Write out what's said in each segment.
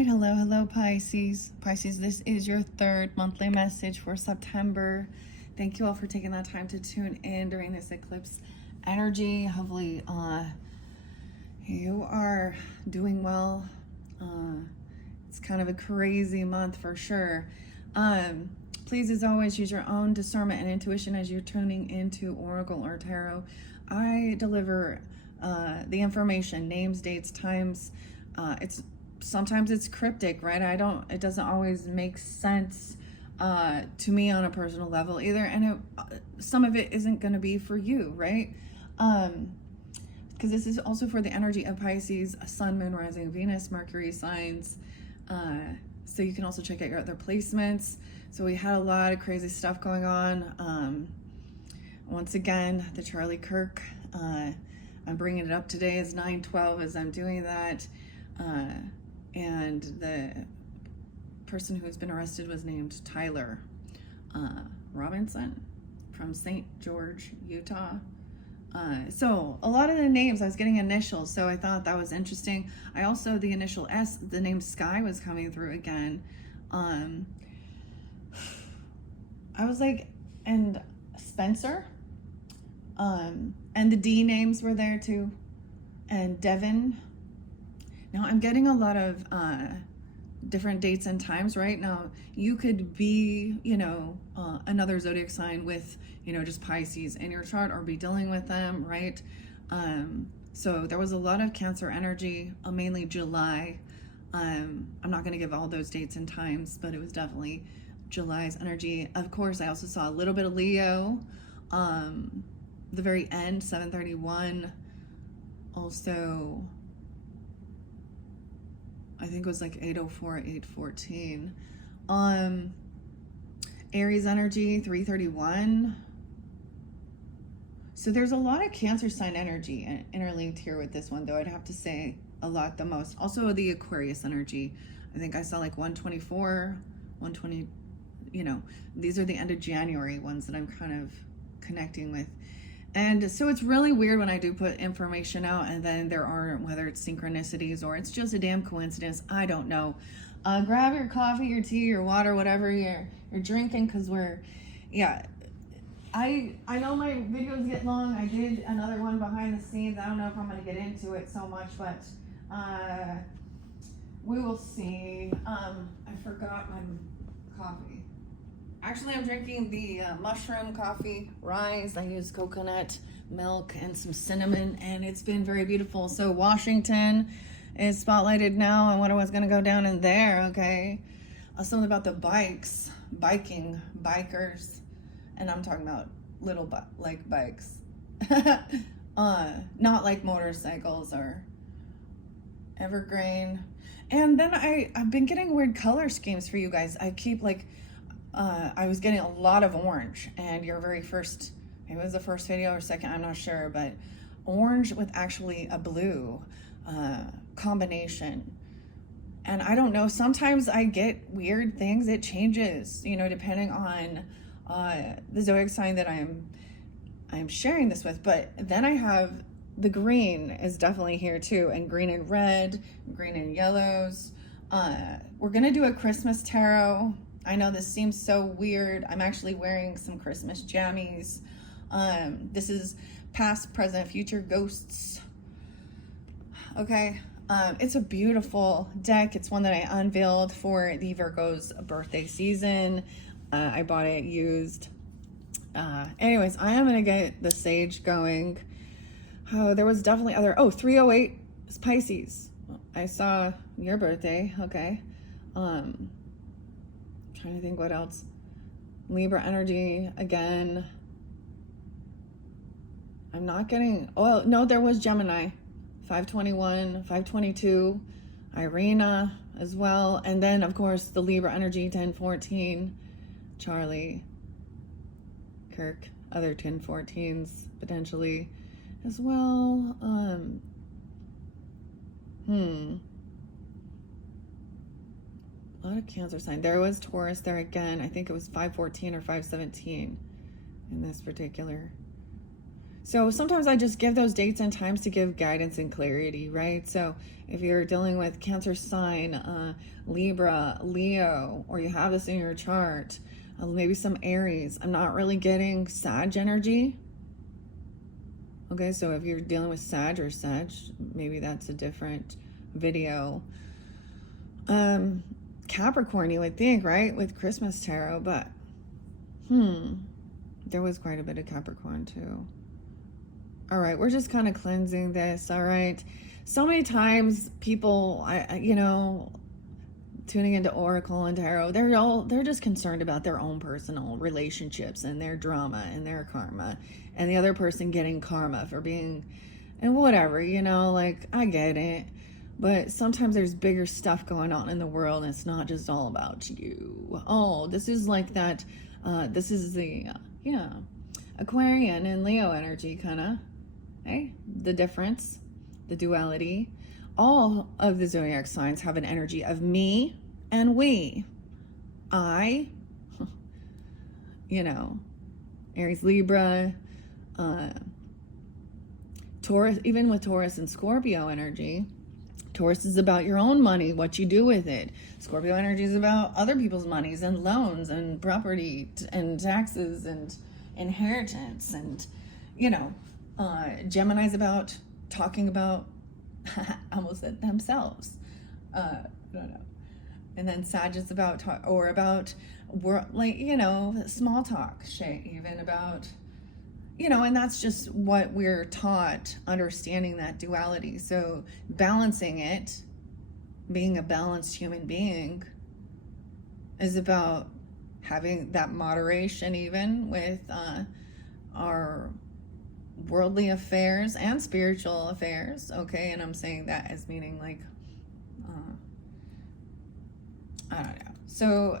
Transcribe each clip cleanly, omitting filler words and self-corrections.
right, hello, Pisces. Pisces, this is your third monthly message for September. Thank you all for taking that time to tune in during this eclipse energy. Hopefully, you are doing well. It's kind of a crazy month for sure. Please, as always, use your own discernment and intuition as you're tuning into Oracle or Tarot. I deliver the information, names, dates, times. Sometimes it's cryptic, right? It doesn't always make sense to me on a personal level either. And some of it isn't going to be for you, right? Because this is also for the energy of Pisces, Sun, Moon, Rising, Venus, Mercury signs. So you can also check out your other placements. So we had a lot of crazy stuff going on. Once again, the Charlie Kirk. I'm bringing it up today as 9/12 as I'm doing that. And the person who's been arrested was named Tyler Robinson from St. George, Utah. So a lot of the names, I was getting initials, so I thought that was interesting. I also, the initial S, the name Sky was coming through again. I was like, and Spencer, and the D names were there too, and Devin. Now I'm getting a lot of different dates and times right now. You could be, another zodiac sign with, just Pisces in your chart or be dealing with them, right? So there was a lot of Cancer energy, mainly July. I'm not going to give all those dates and times, but it was definitely July's energy. Of course, I also saw a little bit of Leo, the very end, 7/31. Also, I think it was like 8:04, 8:14. Aries energy, 3/31. So there's a lot of Cancer sign energy interlinked here with this one, though I'd have to say a lot the most. Also the Aquarius energy. I think I saw like 124, 120, these are the end of January ones that I'm kind of connecting with. And so it's really weird when I do put information out and then there aren't, whether it's synchronicities or it's just a damn coincidence. I don't know. Grab your coffee, your tea, your water, whatever you're drinking, because I know my videos get long. I did another one behind the scenes. I don't know if I'm going to get into it so much, but we will see. I forgot my coffee. Actually, I'm drinking the mushroom coffee rise. I use coconut milk and some cinnamon, and it's been very beautiful. So Washington is spotlighted now. I wonder what's going to go down in there, okay? Something about the bikers, and I'm talking about little like bikes. Not like motorcycles or evergreen. And then I've been getting weird color schemes for you guys. I keep I was getting a lot of orange, and your very first, maybe it was the first video or second, I'm not sure, but orange with actually a blue combination. And I don't know, sometimes I get weird things. It changes, depending on the zodiac sign that I'm sharing this with. But then I have the green is definitely here too, and green and red, green and yellows. We're gonna do a Christmas tarot. I know this seems so weird. I'm actually wearing some Christmas jammies. This is past, present, future ghosts. Okay. It's a beautiful deck. It's one that I unveiled for the Virgo's birthday season. I bought it used. Anyways, I am going to get the sage going. Oh, there was definitely 308 is Pisces. I saw your birthday. Okay. Trying to think what else. Libra energy again. I'm not getting, no, there was Gemini, 521, 522, Irina as well. And then of course the Libra energy, 1014, Charlie Kirk, other 1014s potentially as well. A lot of Cancer sign. There was Taurus there again. I think it was 514 or 517 in this particular. So sometimes I just give those dates and times to give guidance and clarity, right? So if you're dealing with Cancer sign, Libra, Leo, or you have this in your chart, maybe some Aries. I'm not really getting Sag energy. Okay, so if you're dealing with Sag or Sag, maybe that's a different video. Capricorn, you would think, right? With Christmas tarot, but there was quite a bit of Capricorn too. All right, we're just kind of cleansing this, all right? So many times people, tuning into Oracle and Tarot, they're just concerned about their own personal relationships and their drama and their karma, and the other person getting karma for being, and whatever, like, I get it. But sometimes there's bigger stuff going on in the world, and it's not just all about you. Oh, this is like that, this is the, Aquarian and Leo energy, kind of. Okay, the difference, the duality. All of the zodiac signs have an energy of me and we. I, Aries, Libra, Taurus, even with Taurus and Scorpio energy. Taurus is about your own money, what you do with it. Scorpio energy is about other people's monies and loans and property and taxes and inheritance and, Gemini's about talking about, I almost said themselves. I don't know. And then Sag is about small talk shit, even about, and that's just what we're taught, understanding that duality. So balancing it, being a balanced human being, is about having that moderation, even with our worldly affairs and spiritual affairs. Okay, and I'm saying that as meaning like, I don't know. So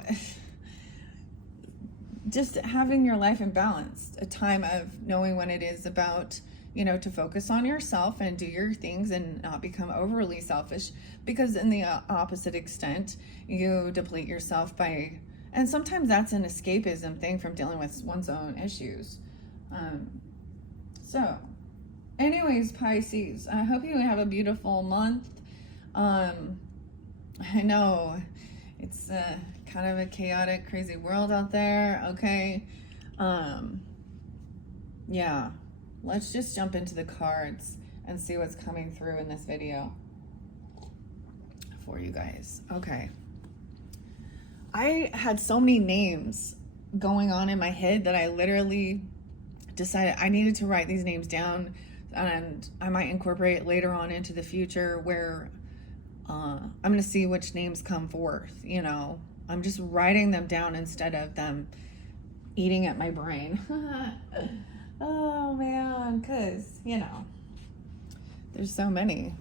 just having your life in balance, a time of knowing when it is about, to focus on yourself and do your things and not become overly selfish, because in the opposite extent, you deplete yourself by, and sometimes that's an escapism thing from dealing with one's own issues. So anyways, Pisces, I hope you have a beautiful month. I know it's kind of a chaotic, crazy world out there. Okay. Yeah, let's just jump into the cards and see what's coming through in this video for you guys. Okay. I had so many names going on in my head that I literally decided I needed to write these names down, and I might incorporate later on into the future where I'm going to see which names come forth. I'm just writing them down instead of them eating at my brain. Oh man, because there's so many.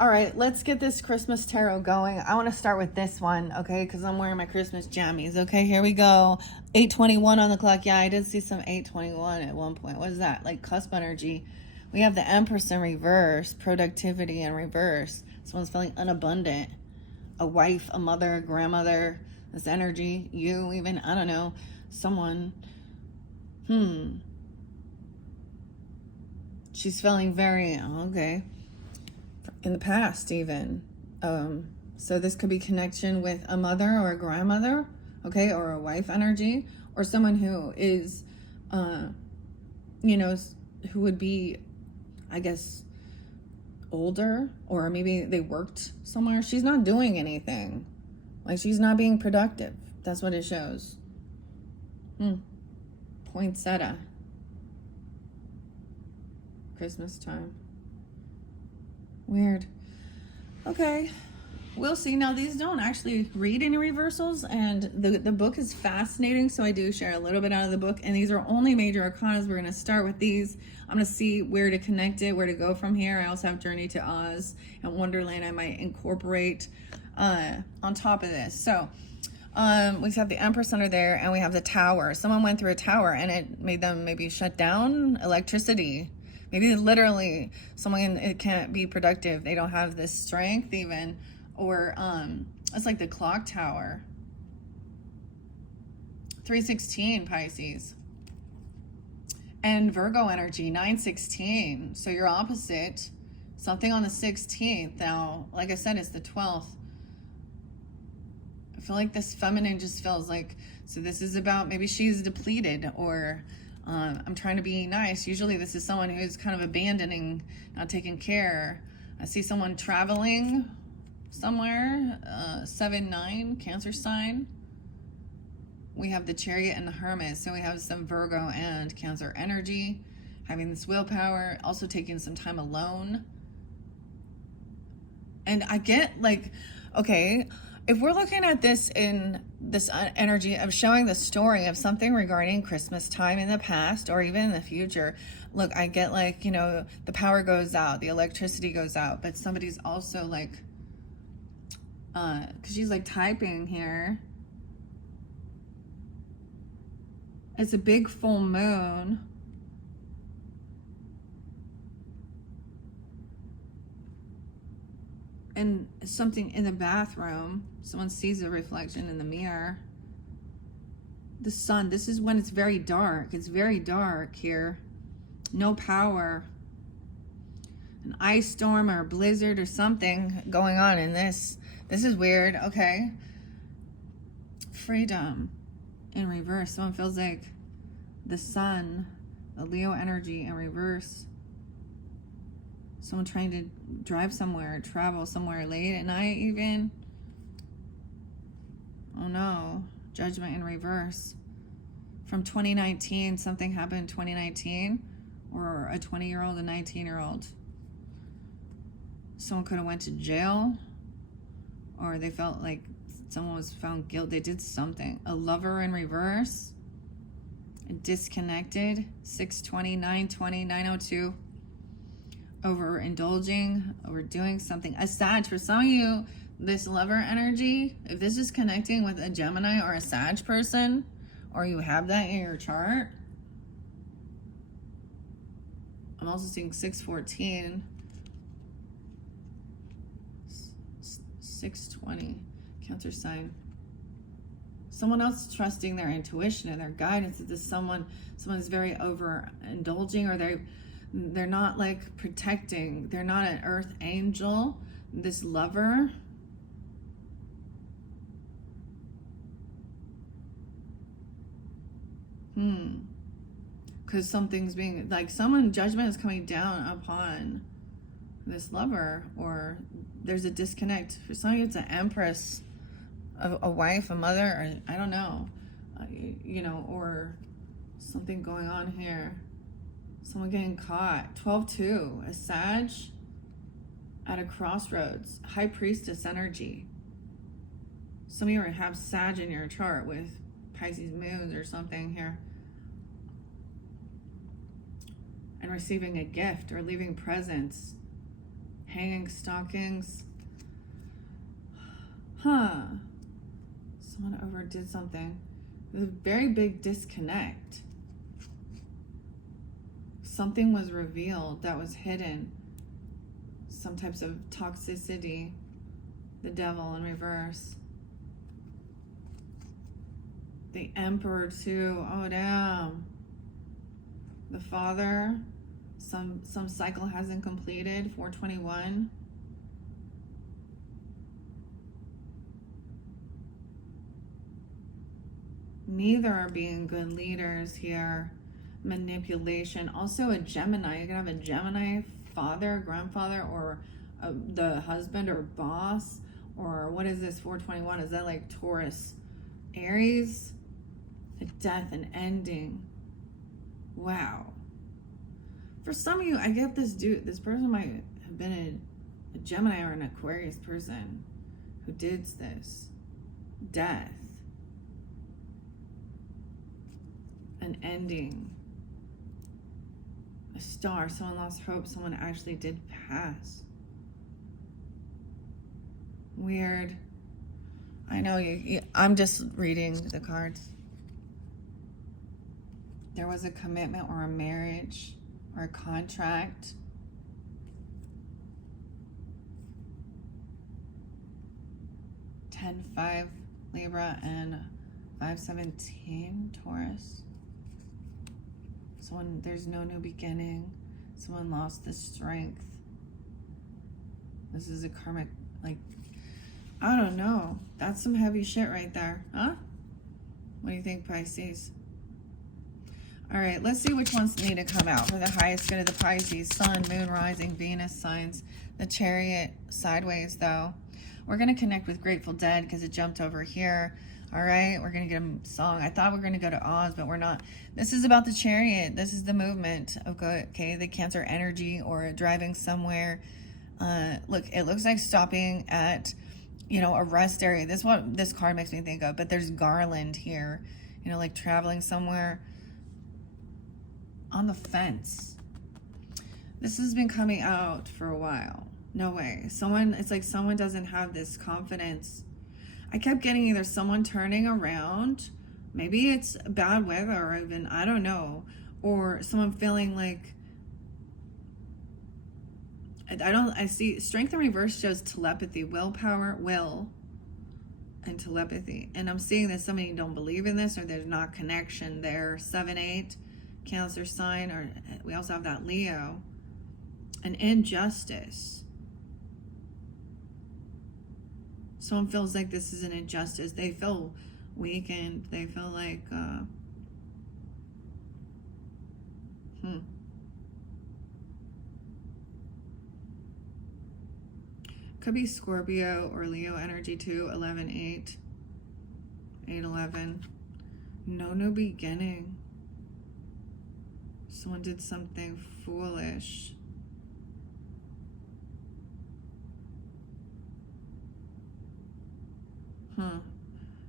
All right, let's get this Christmas tarot going. I want to start with this one, okay, because I'm wearing my Christmas jammies. Okay, here we go. 8:21 on the clock. Yeah, I did see some 8:21 at one point. What is that? Like cusp energy. We have the Empress in reverse, productivity in reverse. Someone's feeling unabundant. A wife, a mother, a grandmother. This energy, you even, I don't know, someone. She's feeling very, okay. In the past even. So this could be connection with a mother or a grandmother, okay, or a wife energy, or someone who is, who would be, I guess, older, or maybe they worked somewhere. She's not doing anything. Like, she's not being productive. That's what it shows. Poinsettia. Christmas time. Weird. Okay. We'll see. Now, these don't actually read any reversals, and the book is fascinating, so I do share a little bit out of the book, and these are only major arcanas. We're going to start with these. I'm going to see where to connect it, where to go from here. I also have Journey to Oz and Wonderland I might incorporate on top of this. So we have the Empress under there, and we have the Tower. Someone went through a tower, and it made them maybe shut down electricity. Maybe literally someone, it can't be productive. They don't have this strength even. Or it's like the clock tower. 316 Pisces. And Virgo energy, 9/16. So you're opposite. Something on the 16th. Now, like I said, it's the 12th. I feel like this feminine just feels like, so this is about, maybe she's depleted, or I'm trying to be nice. Usually this is someone who's kind of abandoning, not taking care. I see someone traveling somewhere, 7/9, Cancer sign. We have the Chariot and the Hermit. So we have some Virgo and Cancer energy, having this willpower, also taking some time alone. And I get like, okay, if we're looking at this in this energy of showing the story of something regarding Christmas time in the past or even in the future, look, I get like, you know, the power goes out, the electricity goes out, but somebody's also like, because she's like typing here. It's a big full moon. And something in the bathroom. Someone sees a reflection in the mirror. The sun, this is when it's very dark. It's very dark here. No power. An ice storm or a blizzard or something going on in this. This is weird. Okay. Freedom in reverse. Someone feels like the sun, the Leo energy in reverse. Someone trying to drive somewhere, travel somewhere late at night even. Oh no, Judgment in reverse. From 2019, something happened in 2019, or a 20-year-old, a 19-year-old. Someone could have went to jail, or they felt like someone was found guilty. They did something. A Lover in reverse. Disconnected. 6/20, 9/20, 9/02. Overindulging, overdoing something. A Sag, for some of you, this Lover energy, if this is connecting with a Gemini or a Sag person, or you have that in your chart, I'm also seeing 6/14, 6/20, Cancer sign. Someone else trusting their intuition and their guidance. If this someone is very overindulging, or they're not like protecting, they're not an earth angel, this Lover. Because something's being, like someone, judgment is coming down upon this Lover, or there's a disconnect. For some of you, it's an Empress, a wife, a mother, or I don't know, you know, or something going on here. Someone getting caught. 12/2, a Sag at a crossroads. High Priestess energy. Some of you have Sag in your chart with Pisces moons or something here. And receiving a gift or leaving presents. Hanging stockings. Someone overdid something. There's a very big disconnect. Something was revealed that was hidden. Some types of toxicity. The Devil in reverse. The Emperor too. Oh damn. The Father. Some cycle hasn't completed. 4/21. Neither are being good leaders here. Manipulation. Also a Gemini. You can have a Gemini father, grandfather, or the husband or boss. Or what is this 4/21? Is that like Taurus? Aries? A death, an ending. Wow. For some of you, I get this person might have been a Gemini or an Aquarius person who did this. Death. An ending. A Star. Someone lost hope. Someone actually did pass. Weird. I know I'm just reading the cards. There was a commitment or a marriage or a contract. Ten, 5 Libra and 5/17 Taurus. There's no new beginning. Someone lost the strength. This is a karmic, like, I don't know. That's some heavy shit right there, huh? What do you think, Pisces? All right, let's see which ones need to come out for the highest good of the Pisces. Sun, Moon, Rising, Venus signs. The Chariot sideways, though. We're going to connect with Grateful Dead because it jumped over here. All right, we're going to get a song. I thought we were going to go to Oz, but we're not. This is about the Chariot. This is the movement of, okay, the Cancer energy or driving somewhere. Look, it looks like stopping at, a rest area. This is what this card makes me think of, but there's garland here, like traveling somewhere. On the fence. This has been coming out for a while. No way. It's like someone doesn't have this confidence. I kept getting either someone turning around, maybe it's bad weather or even, I don't know, or someone feeling like, I see strength in reverse shows telepathy, willpower, will, and telepathy. And I'm seeing that somebody don't believe in this or there's not connection there. 7-8. Cancer sign, or we also have that Leo. An injustice. Someone feels like this is an injustice. They feel weakened. They feel like could be Scorpio or Leo energy too. 11-8. 8-11. No new beginning. Someone did something foolish.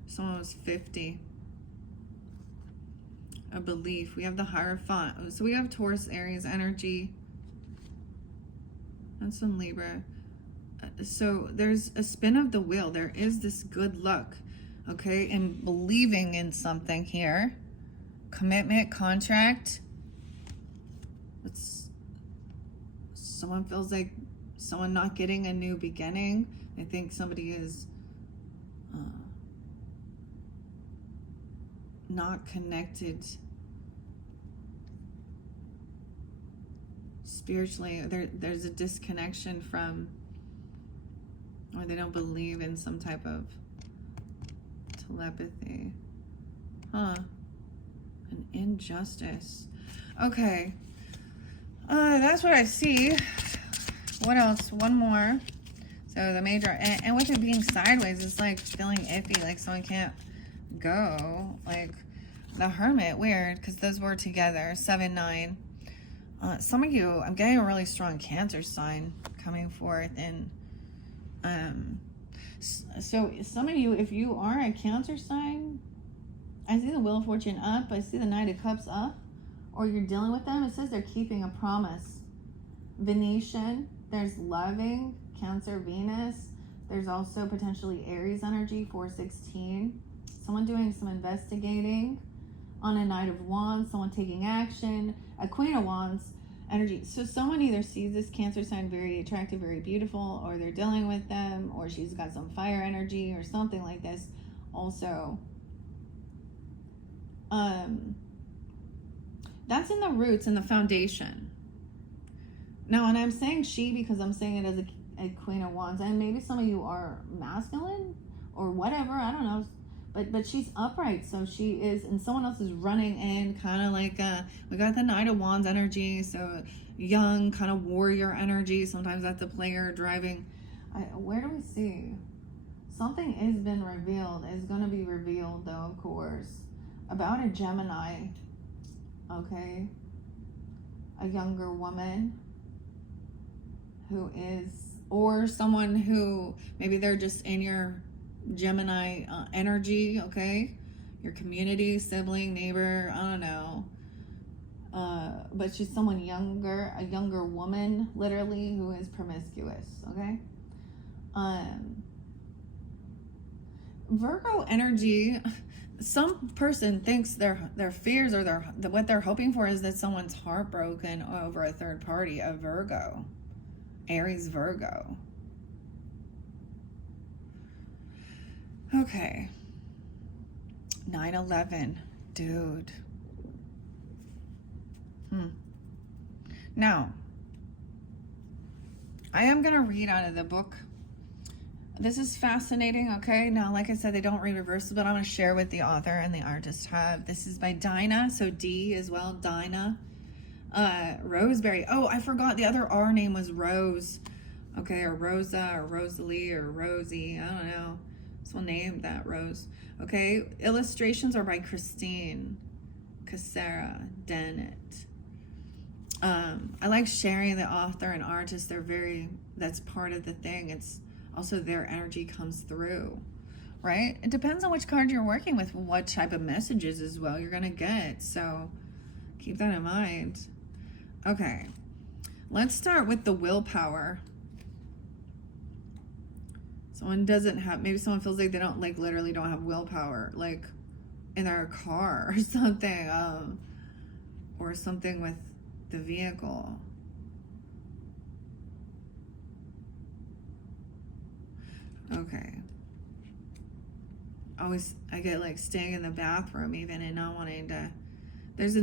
Someone was 50. A belief. We have the Hierophant. So we have Taurus, Aries energy. And some Libra. So there's a spin of the wheel. There is this good luck. Okay? And believing in something here. Commitment, contract. Someone feels like someone not getting a new beginning. I think somebody is not connected spiritually. There's a disconnection from, or they don't believe in some type of telepathy. An injustice. Okay. That's what I see. What else? One more. So the major, and with it being sideways, it's like feeling iffy, like someone can't go. Like the Hermit, weird, because those were together. 7-9. Some of you, I'm getting a really strong Cancer sign coming forth, and so some of you, if you are a Cancer sign, I see the Wheel of Fortune up. I see the Knight of Cups up. Or you're dealing with them, it says they're keeping a promise. Venetian, there's loving, Cancer, Venus. There's also potentially Aries energy, 4-16. Someone doing some investigating on a Knight of Wands, someone taking action, a Queen of Wands energy. So someone either sees this Cancer sign very attractive, very beautiful, or they're dealing with them, or she's got some fire energy or something like this also. That's in the roots, in the foundation. Now, and I'm saying she because I'm saying it as a Queen of Wands, and maybe some of you are masculine or whatever, I don't know, but she's upright, so she is, and someone else is running in, kind of like we got the Knight of Wands energy, so young, kind of warrior energy. Sometimes that's a player driving. Where do we see? Something has been revealed, is going to be revealed though, of course, about a Gemini. Okay, a younger woman who is, or someone who maybe they're just in your Gemini energy, okay, your community, sibling, neighbor, I don't know, but she's someone younger, a younger woman, literally, who is promiscuous, okay. Virgo energy. Some person thinks their fears or what they're hoping for is that someone's heartbroken over a third party, a Virgo, Aries Virgo. Okay. 9/11, dude. Now, I am going to read out of the book. This is fascinating, okay? Now, like I said, they don't read reversals, but I'm going to share what the author and the artist have. This is by Dinah, so D as well, Dinah. Roseberry. Oh, I forgot the other R name was Rose. Okay, or Rosa, or Rosalie, or Rosie. I don't know. So we'll name that Rose. Okay, illustrations are by Christine Casera Dennett. I like sharing the author and artist. That's part of the thing. It's also their energy comes through, right? It depends on which card you're working with, what type of messages as well you're going to get. So keep that in mind. Okay, let's start with the willpower. Someone doesn't have, maybe someone feels like they don't, like literally don't have willpower, like in their car or something, or something with the vehicle. Okay. I get like staying in the bathroom even and not wanting to, there's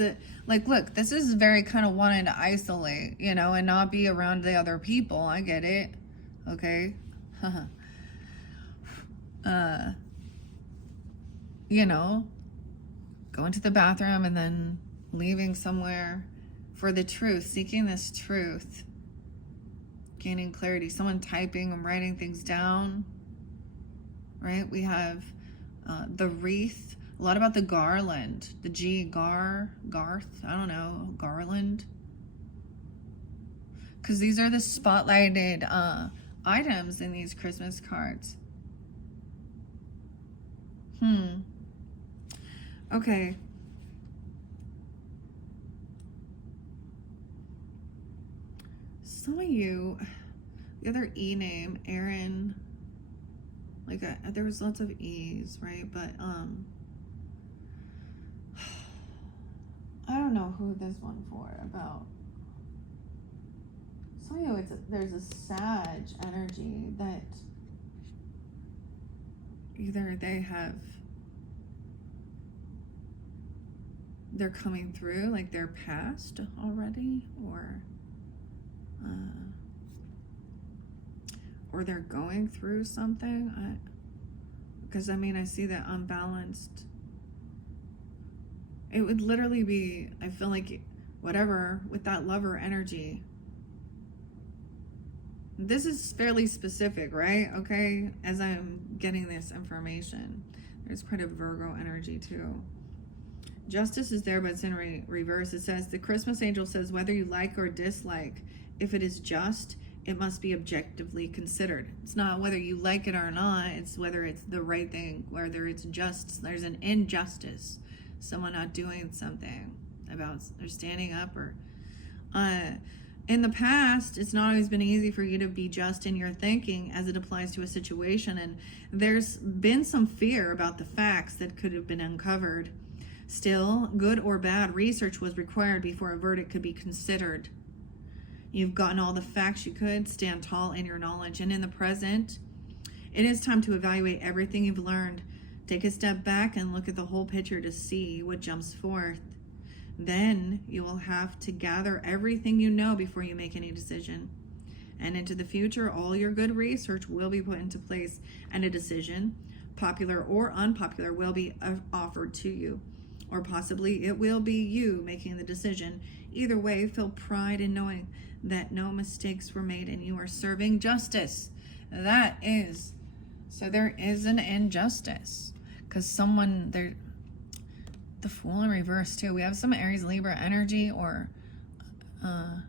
a, like, look, this is very kind of wanting to isolate, you know, and not be around the other people. I get it. Okay. You know, going to the bathroom and then leaving somewhere for the truth, seeking this truth, gaining clarity, someone typing and writing things down, right? We have the wreath, a lot about the garland, the Garth, I don't know, garland. Because these are the spotlighted items in these Christmas cards. Okay. Some of you, the other E name, Aaron, like there was lots of E's, right? But I don't know who this one for about. Some of you, there's a Sag energy that either they're coming through, like they're past already, or they're going through something. Because I mean, I see that unbalanced. It would literally be, I feel like, whatever, with that lover energy. This is fairly specific, right? Okay, as I'm getting this information. There's quite a Virgo energy too. Justice is there, but it's in reverse. It says, the Christmas angel says, whether you like or dislike, if it is just, it must be objectively considered. It's not whether you like it or not, it's whether it's the right thing, whether it's just, there's an injustice, someone not doing something about, or standing up, or in the past, it's not always been easy for you to be just in your thinking as it applies to a situation, and there's been some fear about the facts that could have been uncovered. Still, good or bad research was required before a verdict could be considered. You've gotten all the facts you could, stand tall in your knowledge, and in the present, it is time to evaluate everything you've learned. Take a step back and look at the whole picture to see what jumps forth. Then you will have to gather everything you know before you make any decision. And into the future, all your good research will be put into place, and a decision, popular or unpopular, will be offered to you. Or possibly it will be you making the decision. Either way, feel pride in knowing that no mistakes were made and you are serving justice. That is, so there is an injustice. Because someone, the Fool in reverse too. We have some Aries, Libra energy, or the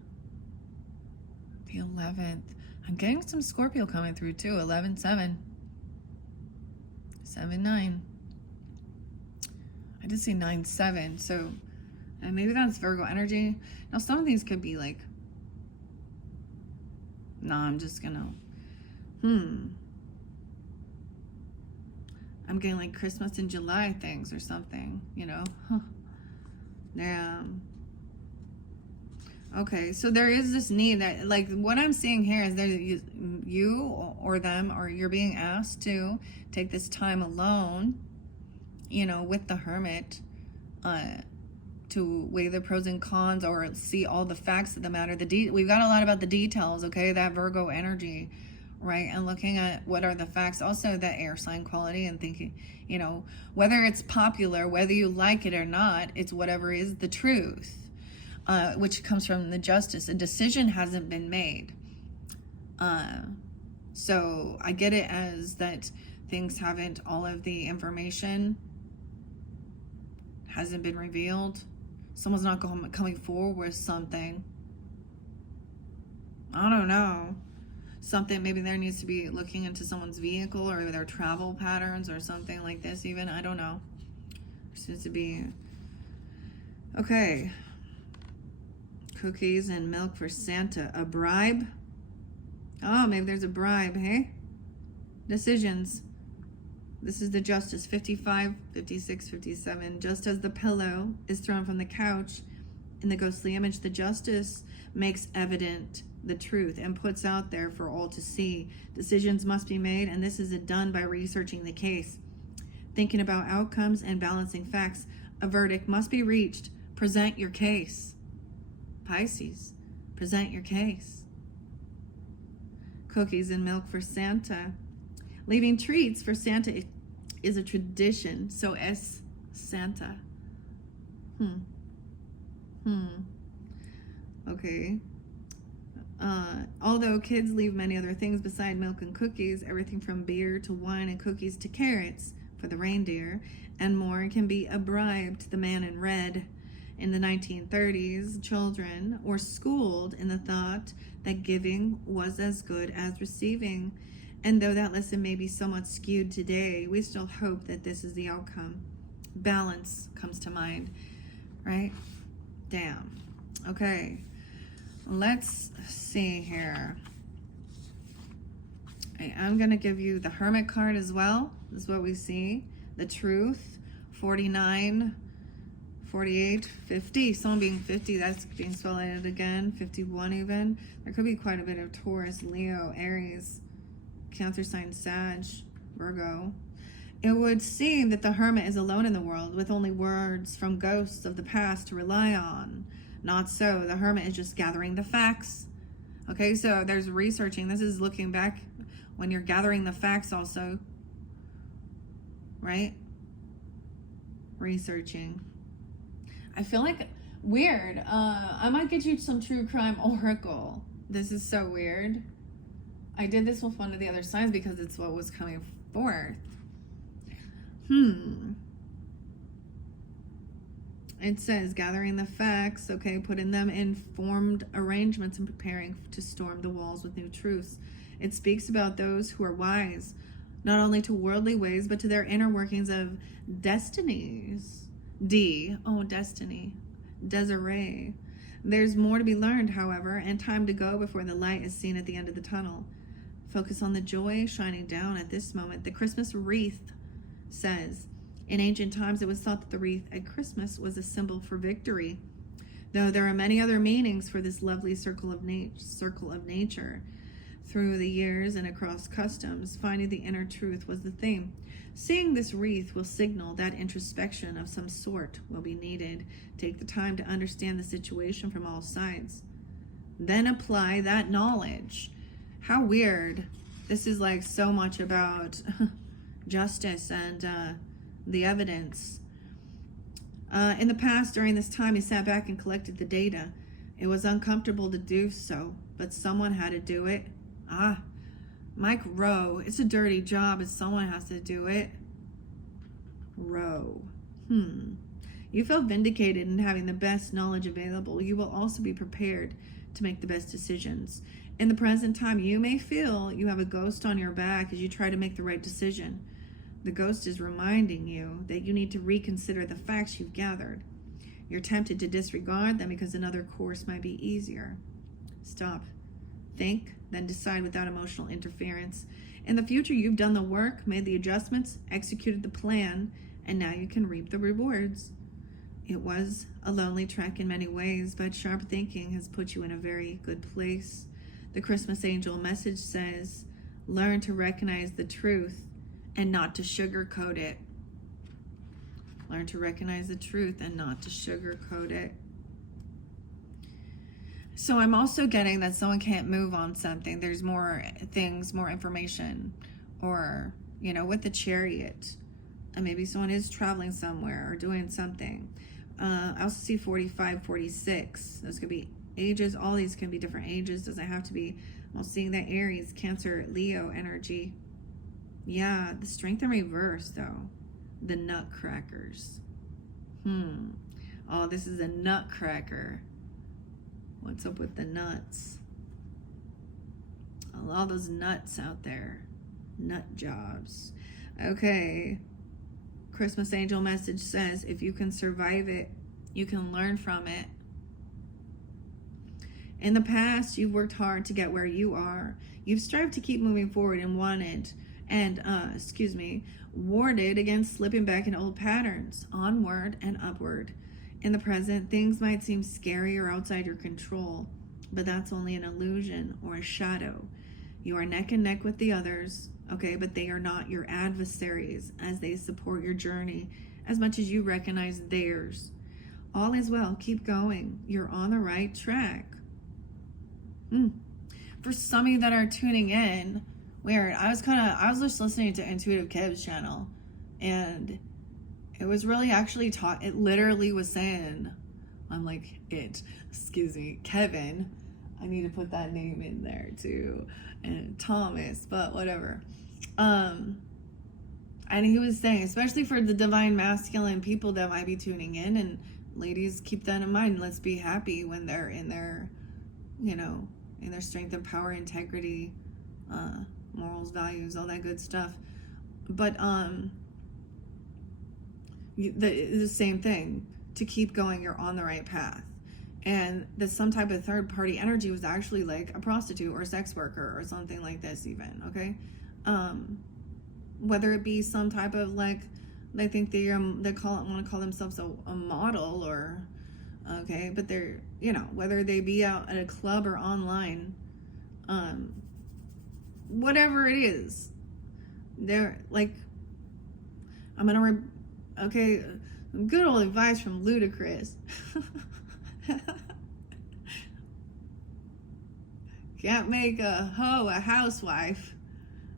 11th. I'm getting some Scorpio coming through too. 11-7. 7-9. I did see 9-7, so maybe that's Virgo energy. Now some of these could be like, I'm just gonna, I'm getting like Christmas in July things or something, you know. Yeah. Okay, so there is this need that, like, what I'm seeing here is that you or them, or you're being asked to take this time alone, you know, with the Hermit, to weigh the pros and cons or see all the facts of the matter. We've got a lot about the details, okay? That Virgo energy, right? And looking at what are the facts, also the air sign quality, and thinking, whether it's popular, whether you like it or not, it's whatever is the truth, which comes from the justice. A decision hasn't been made. So I get it as that things haven't, all of the information hasn't been revealed. Someone's not coming forward with something. I don't know. Something, maybe there needs to be looking into someone's vehicle or their travel patterns or something like this even. I don't know. There seems to be... Okay. Cookies and milk for Santa. A bribe? Oh, maybe there's a bribe, hey? Decisions. This is the justice. 55, 56, 57. Just as the pillow is thrown from the couch in the ghostly image, the justice makes evident the truth and puts out there for all to see. Decisions must be made, and this is done by researching the case, thinking about outcomes and balancing facts. A verdict must be reached. Present your case. Pisces, present your case. Cookies and milk for Santa. Leaving treats for Santa is a tradition. So es Santa. Okay. Although kids leave many other things beside milk and cookies, everything from beer to wine and cookies to carrots for the reindeer and more can be a bribe to the man in red. In the 1930s, children were schooled in the thought that giving was as good as receiving. And though that lesson may be somewhat skewed today, we still hope that this is the outcome. Balance comes to mind, right? Damn. Okay. Let's see here. I'm going to give you the Hermit card as well. This is what we see. The Truth. 49, 48, 50. Someone being 50, that's being spotlighted again. 51 even. There could be quite a bit of Taurus, Leo, Aries, Cancer sign, Sag, Virgo. It would seem that the Hermit is alone in the world with only words from ghosts of the past to rely on. Not so. The Hermit is just gathering the facts. Okay, so there's researching. This is looking back when you're gathering the facts also. Right? Researching. I feel like weird. I might get you some true crime oracle. This is so weird. I did this with one of the other signs because it's what was coming forth. It says gathering the facts, okay, putting them in formed arrangements and preparing to storm the walls with new truths. It speaks about those who are wise, not only to worldly ways, but to their inner workings of destinies. Destiny. Desiree. There's more to be learned, however, and time to go before the light is seen at the end of the tunnel. Focus on the joy shining down at this moment. The Christmas wreath says, in ancient times it was thought that the wreath at Christmas was a symbol for victory, though there are many other meanings for this lovely circle of nature. Through the years and across customs, finding the inner truth was the theme. Seeing this wreath will signal that introspection of some sort will be needed. Take the time to understand the situation from all sides. Then apply that knowledge. How weird. This is like so much about justice and the evidence. In the past, during this time, he sat back and collected the data. It was uncomfortable to do so, but someone had to do it. Mike Rowe. It's a dirty job, but someone has to do it. Rowe. You feel vindicated in having the best knowledge available. You will also be prepared to make the best decisions. In the present time, you may feel you have a ghost on your back as you try to make the right decision. The ghost is reminding you that you need to reconsider the facts you've gathered. You're tempted to disregard them because another course might be easier. Stop. Think, then decide without emotional interference. In the future, you've done the work, made the adjustments, executed the plan, and now you can reap the rewards. It was a lonely trek in many ways, but sharp thinking has put you in a very good place. The Christmas angel message says, learn to recognize the truth and not to sugarcoat it. Learn to recognize the truth and not to sugarcoat it. So I'm also getting that someone can't move on something. There's more things, more information, or, you know, with the Chariot, and maybe someone is traveling somewhere or doing something. I also see 45, 46. Those could be ages. All these can be different ages. Doesn't have to be. I'm seeing that Aries, Cancer, Leo energy. Yeah, the Strength in reverse, though. The Nutcrackers. Oh, this is a nutcracker. What's up with the nuts? All those nuts out there. Nut jobs. Okay. Christmas angel message says, if you can survive it, you can learn from it. In the past, you've worked hard to get where you are. You've strived to keep moving forward and warded against slipping back in old patterns, onward and upward. In the present, things might seem scary or outside your control, but that's only an illusion or a shadow. You are neck and neck with the others, okay, but they are not your adversaries, as they support your journey as much as you recognize theirs. All is well. Keep going. You're on the right track. For some of you that are tuning in, weird. I was just listening to Intuitive Kev's channel, and it was really actually it literally was saying, Kevin. I need to put that name in there too. And Thomas, but whatever. And he was saying, especially for the divine masculine people that might be tuning in, and ladies, keep that in mind. Let's be happy when they're in their, in their strength and power, integrity, morals, values, all that good stuff. But the same thing, to keep going, you're on the right path. And that some type of third party energy was actually like a prostitute or a sex worker or something like this even, okay? Whether it be some type of they think they want to call themselves a model, or, okay, but they're, whether they be out at a club or online, whatever it is, they're good old advice from Ludacris. Can't make a hoe a housewife,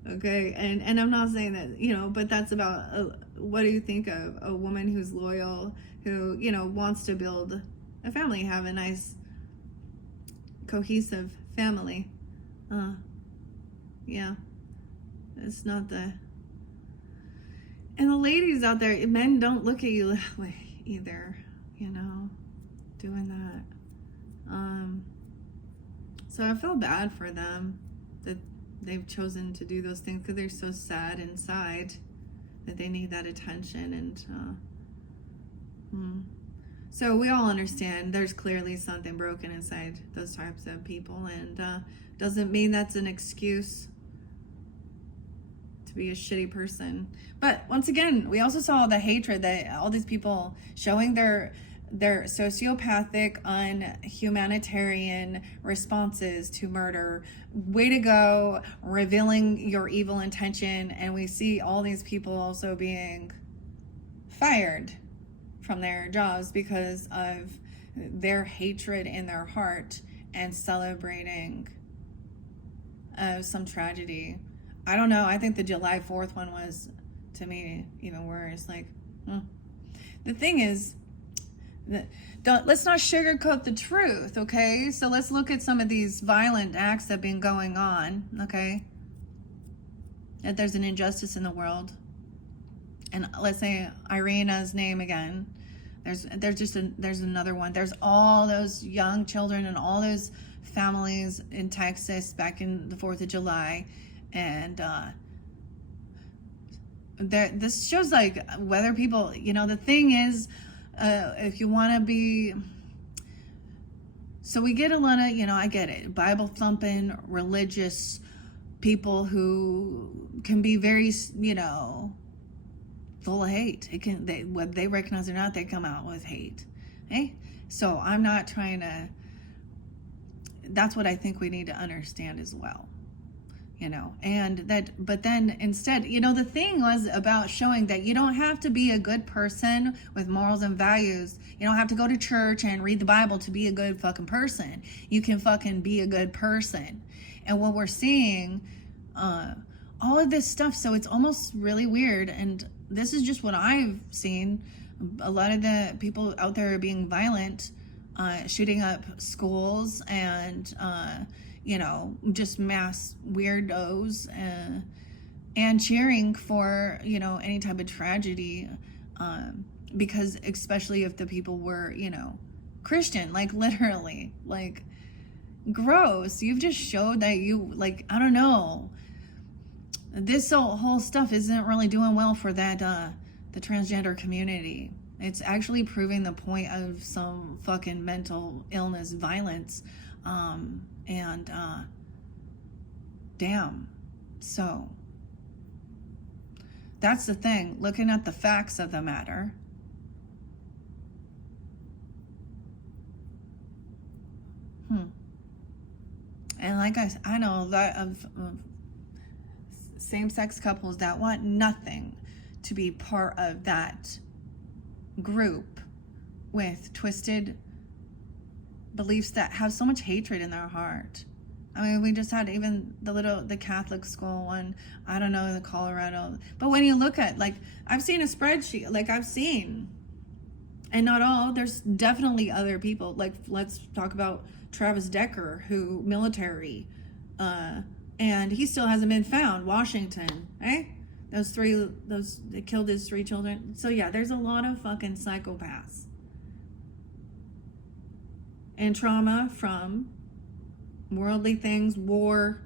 okay? And I'm not saying that, but that's about, what do you think of a woman who's loyal, who, wants to build a family, have a nice, cohesive family? Yeah, it's not and the ladies out there, men don't look at you that way either, doing that. So I feel bad for them that they've chosen to do those things, because they're so sad inside that they need that attention. And so we all understand there's clearly something broken inside those types of people, and doesn't mean that's an excuse to be a shitty person. But once again, we also saw the hatred that all these people showing their sociopathic, unhumanitarian responses to murder. Way to go, revealing your evil intention. And we see all these people also being fired from their jobs because of their hatred in their heart and celebrating some tragedy. I don't know. I think the July 4th one was, to me, even worse. The thing is, let's not sugarcoat the truth, okay? So let's look at some of these violent acts that have been going on, okay? That there's an injustice in the world. And let's say Irina's name again. There's another one. There's all those young children and all those families in Texas back in the 4th of July. And this shows whether people, the thing is, if you want to be, so we get a lot of, I get it, Bible thumping, religious people who can be very, full of hate. Whether they recognize it or not, they come out with hate. Okay? So I'm not trying to, that's what I think we need to understand as well. and but then instead, the thing was about showing that you don't have to be a good person with morals and values. You don't have to go to church and read the Bible to be a good fucking person. You can fucking be a good person. And what we're seeing, all of this stuff, so it's almost really weird. And this is just what I've seen. A lot of the people out there are being violent, shooting up schools and, just mass weirdos, and cheering for, any type of tragedy, because especially if the people were, Christian, like literally, like gross. You've just showed that you, like, I don't know, this whole stuff isn't really doing well for that, the transgender community. It's actually proving the point of some fucking mental illness, violence, and damn. So that's the thing, looking at the facts of the matter. And like I know a lot of same-sex couples that want nothing to be part of that group with twisted beliefs that have so much hatred in their heart. I mean, we just had even the Catholic school one, I don't know, in Colorado. But when you look at, like, I've seen a spreadsheet, and not all, there's definitely other people. Like, let's talk about Travis Decker, who military, and he still hasn't been found. Washington, eh? They killed his 3 children. So yeah, there's a lot of fucking psychopaths. And trauma from worldly things, war,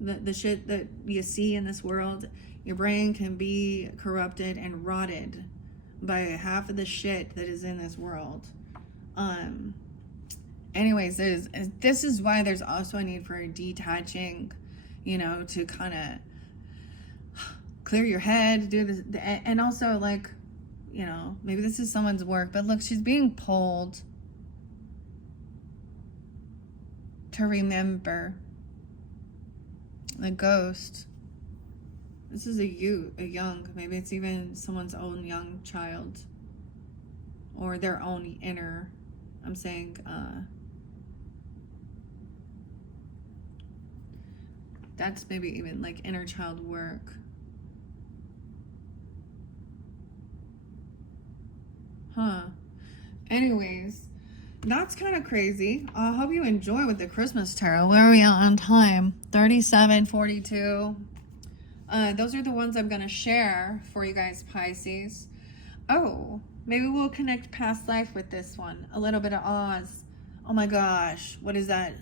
the shit that you see in this world. Your brain can be corrupted and rotted by half of the shit that is in this world. Anyways, this is why there's also a need for detaching, to kind of clear your head, do this, and also, like, maybe this is someone's work, but look, she's being pulled to remember the ghost. This is a young, maybe it's even someone's own young child, or their own inner, I'm saying, that's maybe even like inner child work. Anyways, that's kind of crazy. I hope you enjoy with the Christmas tarot. Where are we on time? 37:42. Those are the ones I'm going to share for you guys, Pisces. Oh, maybe we'll connect past life with this one. A little bit of Oz. Oh my gosh. What is that?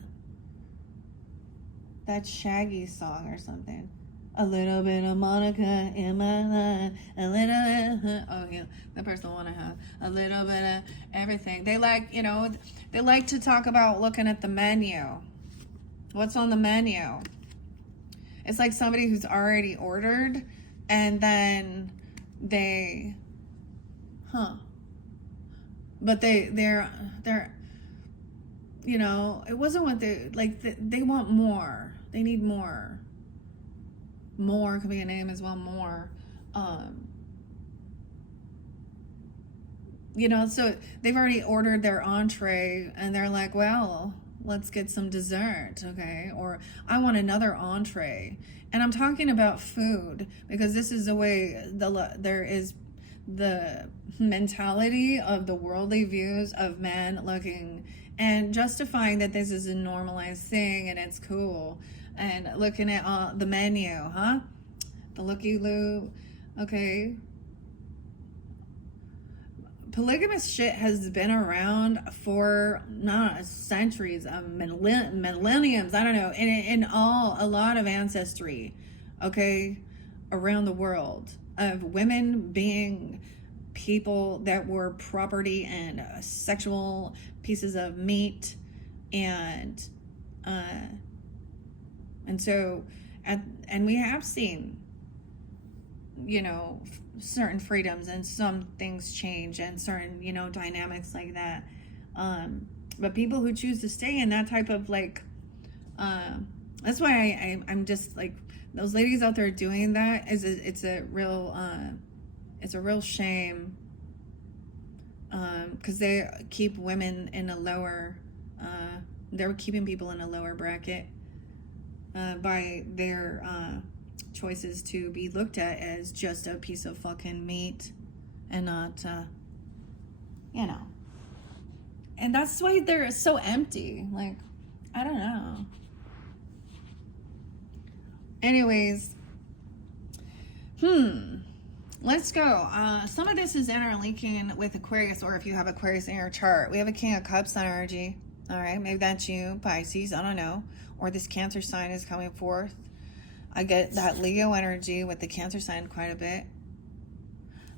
That Shaggy song or something. A little bit of Monica in my life. A little bit. Oh, yeah. The person want to have a little bit of everything. They like, they like to talk about looking at the menu. What's on the menu? It's like somebody who's already ordered, and then they, but they're, it wasn't what they want more. They need more. More could be a name as well, more. So they've already ordered their entree, and they're like, well, let's get some dessert, okay? Or I want another entree. And I'm talking about food, because this is the way there is the mentality of the worldly views of men looking and justifying that this is a normalized thing and it's cool. And looking at the menu, the looky-loo, okay? Polygamous shit has been around for not centuries, millenniums, I don't know, in a lot of ancestry, okay, around the world, of women being people that were property and sexual pieces of meat, and so, and we have seen, certain freedoms and some things change and certain, dynamics like that. But people who choose to stay in that type of that's why I'm just like, those ladies out there doing that it's a real shame, because they keep women in a lower, they're keeping people in a lower bracket by their choices to be looked at as just a piece of fucking meat and not, you know. And that's why they're so empty. Like, I don't know. Anyways, let's go. Some of this is interlinking with Aquarius, or if you have Aquarius in your chart. We have a King of Cups energy. All right, maybe that's you, Pisces. I don't know. Or this Cancer sign is coming forth. I get that Leo energy with the Cancer sign quite a bit.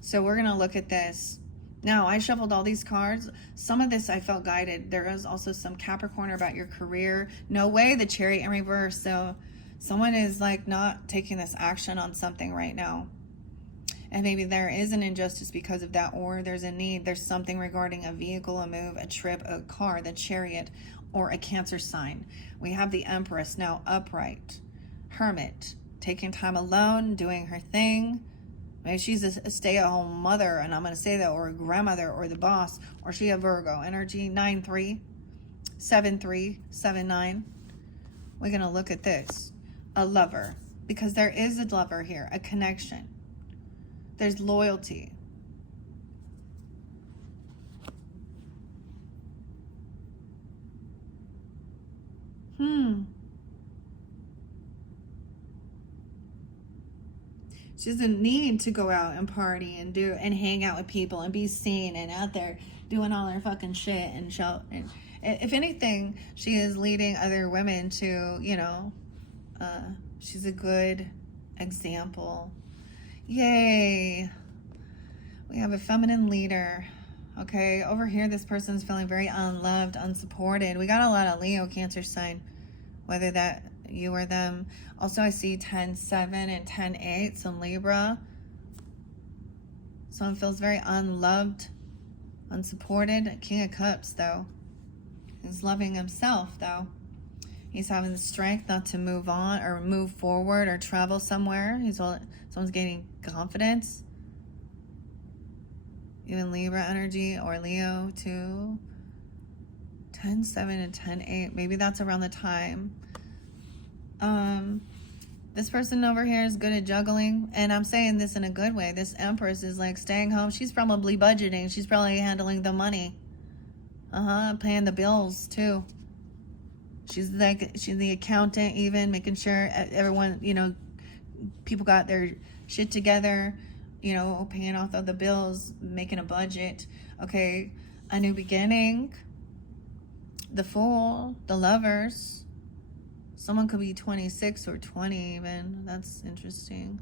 So we're going to look at this. Now, I shuffled all these cards. Some of this I felt guided. There is also some Capricorn about your career. No way, the Chariot in reverse. So someone is like not taking this action on something right now. And maybe there is an injustice because of that, or there's a need. There's something regarding a vehicle, a move, a trip, a car, the Chariot, or a Cancer sign. We have the Empress now upright. Hermit, taking time alone, doing her thing. Maybe she's a stay-at-home mother, and I'm going to say that, or a grandmother, or the boss, or she a Virgo. Energy 9-3, 7-3, 7-9. We're going to look at this. A lover, because there is a lover here, a connection. There's loyalty. She doesn't need to go out and party and hang out with people and be seen and out there doing all her fucking shit and show. And if anything, she is leading other women to, you know, she's a good example. Yay. We have a feminine leader. Okay, over here, this person's feeling very unloved, unsupported. We got a lot of Leo, Cancer sign, whether that you or them. Also, I see 10-7 and 10-8, some Libra. Someone feels very unloved, unsupported. King of Cups, though. He's loving himself, though. He's having the strength not to move on or move forward or travel somewhere. Someone's gaining confidence. Even Libra energy or Leo, too. 10-7 and 10-8. Maybe that's around the time. This person over here is good at juggling, and I'm saying this in a good way. This Empress is like staying home. She's probably budgeting. She's probably handling the money. Paying the bills too. She's the accountant, even making sure everyone, you know, people got their shit together, you know, paying off all the bills, making a budget. Okay, a new beginning. The Fool, the Lovers. Someone could be 26 or 20 even. That's interesting.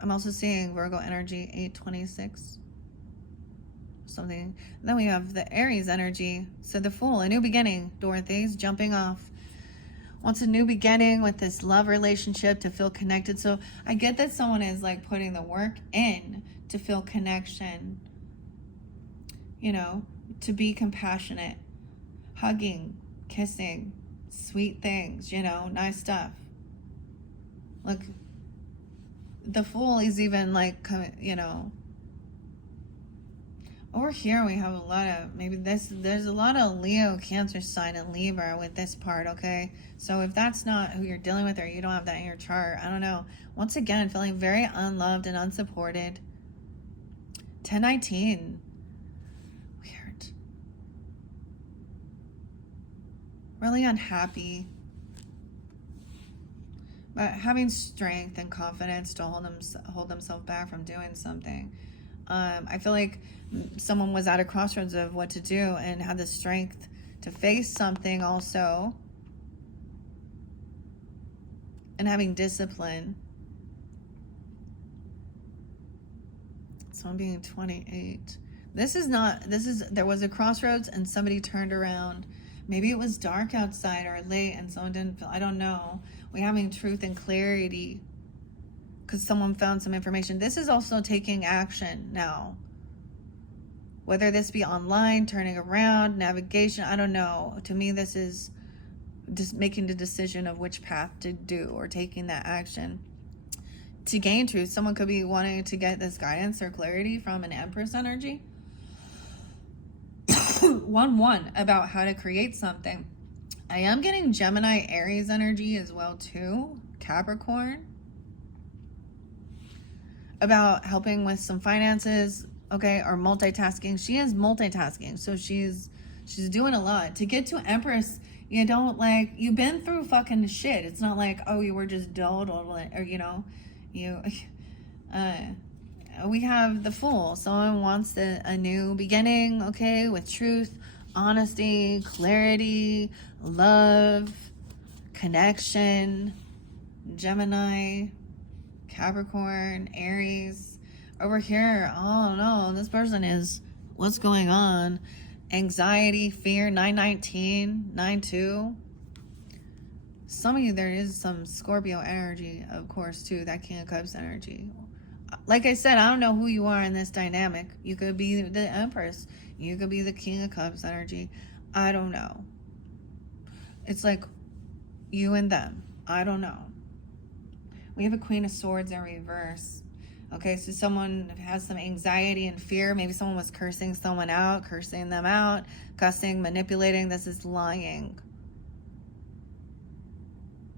I'm also seeing Virgo energy, 826. Something. Then we have the Aries energy. So the Fool, a new beginning. Dorothy's jumping off. Wants a new beginning with this love relationship to feel connected. So I get that someone is like putting the work in to feel connection. You know, to be compassionate. Hugging, kissing, sweet things, you know, nice stuff. Look, the Fool is even like, you know, over here we have a lot of, there's a lot of Leo, Cancer sign, and Libra with this part, okay? So if that's not who you're dealing with or you don't have that in your chart, I don't know. Once again, feeling very unloved and unsupported. 10-19. Weird. Really unhappy. But having strength and confidence to hold themselves back from doing something. I feel like someone was at a crossroads of what to do and had the strength to face something also. And having discipline. So I'm being 28. There was a crossroads and somebody turned around. Maybe it was dark outside or late and someone didn't feel, I don't know. We're having truth and clarity because someone found some information. This is also taking action now. Whether this be online, turning around, navigation, I don't know. To me, this is just making the decision of which path to do or taking that action to gain truth. Someone could be wanting to get this guidance or clarity from an Empress energy. 1-1 about how to create something. I am getting Gemini Aries energy as well too. Capricorn. About helping with some finances, okay, or multitasking. She is multitasking, so she's doing a lot. To get to Empress, you don't like, you've been through fucking shit. It's not like, oh, you were just dulled, or you know, we have the Fool. Someone wants a new beginning, okay, with truth, honesty, clarity, love, connection. Gemini, Capricorn, Aries. Over here, oh no, this person is, what's going on? Anxiety, fear, 919, 92. Some of you, there is some Scorpio energy, of course, too. That King of Cups energy. Like I said, I don't know who you are in this dynamic. You could be the Empress. You could be the King of Cups energy. I don't know. It's like you and them. I don't know. We have a Queen of Swords in reverse. Okay, so someone has some anxiety and fear. Maybe someone was cursing someone out, cursing them out, cussing, manipulating. This is lying.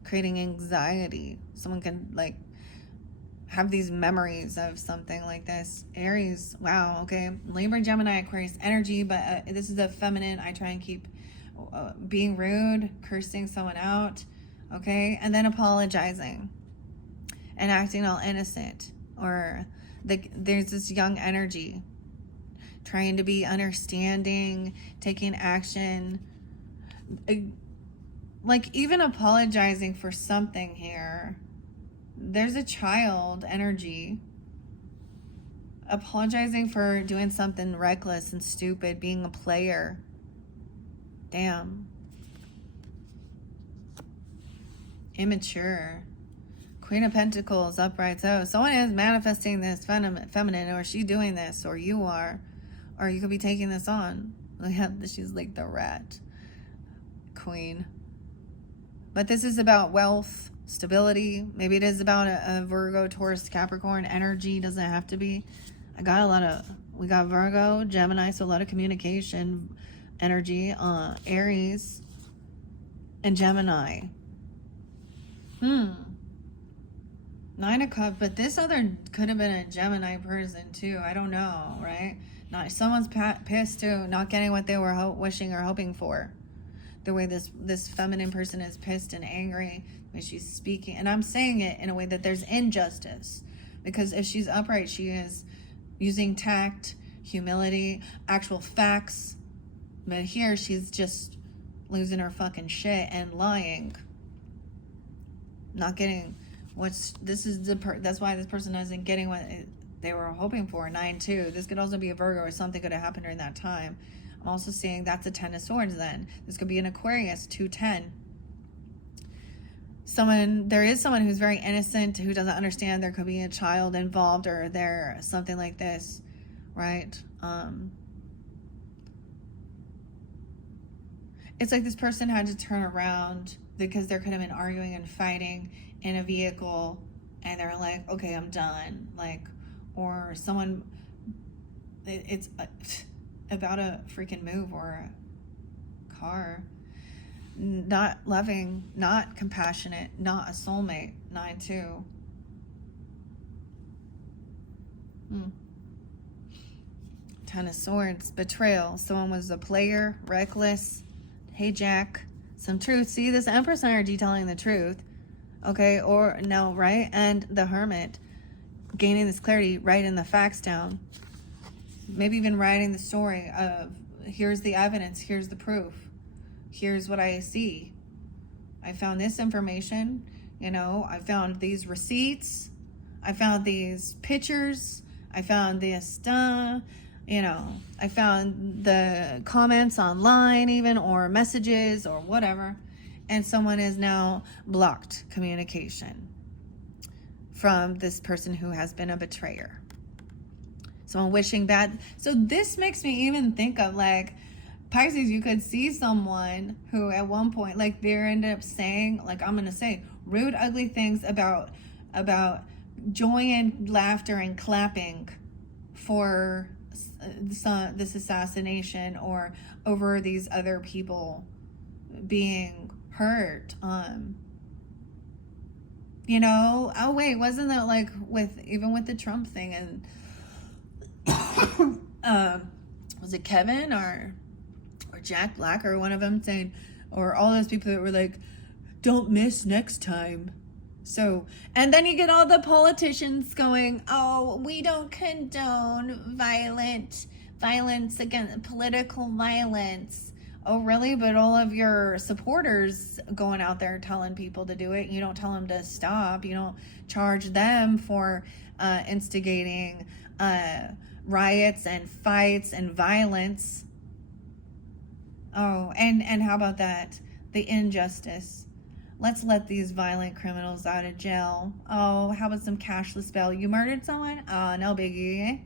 Creating anxiety. Someone can like have these memories of something like this. Aries, wow, okay. Libra, Gemini, Aquarius energy, but this is a feminine. I try and keep being rude, cursing someone out, okay? And then apologizing and acting all innocent. Or there's this young energy trying to be understanding, taking action, like even apologizing for something here. There's a child energy apologizing for doing something reckless and stupid, being a player. Damn. Immature. Queen of Pentacles, upright. So someone is manifesting this feminine, or she doing this, or you are, or you could be taking this on. She's like the rat queen. But this is about wealth, stability. Maybe it is about a Virgo, Taurus, Capricorn energy. Doesn't have to be. We got Virgo, Gemini, so a lot of communication energy. Aries and Gemini. 9 of Cups, but this other could have been a Gemini person too. I don't know, right? Not someone's pissed too, not getting what they were wishing or hoping for. The way this feminine person is pissed and angry when she's speaking, and I'm saying it in a way that there's injustice, because if she's upright, she is using tact, humility, actual facts. But here she's just losing her fucking shit and lying, not getting. That's why this person isn't getting what they were hoping for. 9-2. This could also be a Virgo, or something could have happened during that time. I'm also seeing that's a 10 of Swords then. This could be an Aquarius, 2-10. There is someone who's very innocent, who doesn't understand. There could be a child involved, or there something like this, right? It's like this person had to turn around because there could have been arguing and fighting in a vehicle, and they're like, okay, I'm done. Like, or someone, it's about a freaking move or a car. Not loving, not compassionate, not a soulmate. 9-2. 10 of Swords, betrayal. Someone was a player, reckless. Hey, Jack, some truth. See, this Empress energy telling the truth. Okay, or no, right? And the Hermit, gaining this clarity, writing the facts down. Maybe even writing the story of, here's the evidence, here's the proof, here's what I see. I found this information, I found these receipts, I found these pictures, I found this, I found the comments online even, or messages or whatever. And someone is now blocked communication from this person who has been a betrayer. Someone wishing bad. So this makes me even think of like, Pisces, you could see someone who at one point, like, they ended up saying, like, I'm gonna say rude, ugly things about joy and laughter and clapping for this assassination, or over these other people being hurt. You know, oh wait, wasn't that like with the Trump thing, and was it Kevin or Jack Black or one of them saying, or all those people that were like, don't miss next time. So, and then you get all the politicians going, oh, we don't condone violence against political violence. Oh, really? But all of your supporters going out there telling people to do it. You don't tell them to stop. You don't charge them for instigating riots and fights and violence. Oh, and how about that? The injustice. Let's let these violent criminals out of jail. Oh, how about some cashless bail? You murdered someone? Oh, no biggie.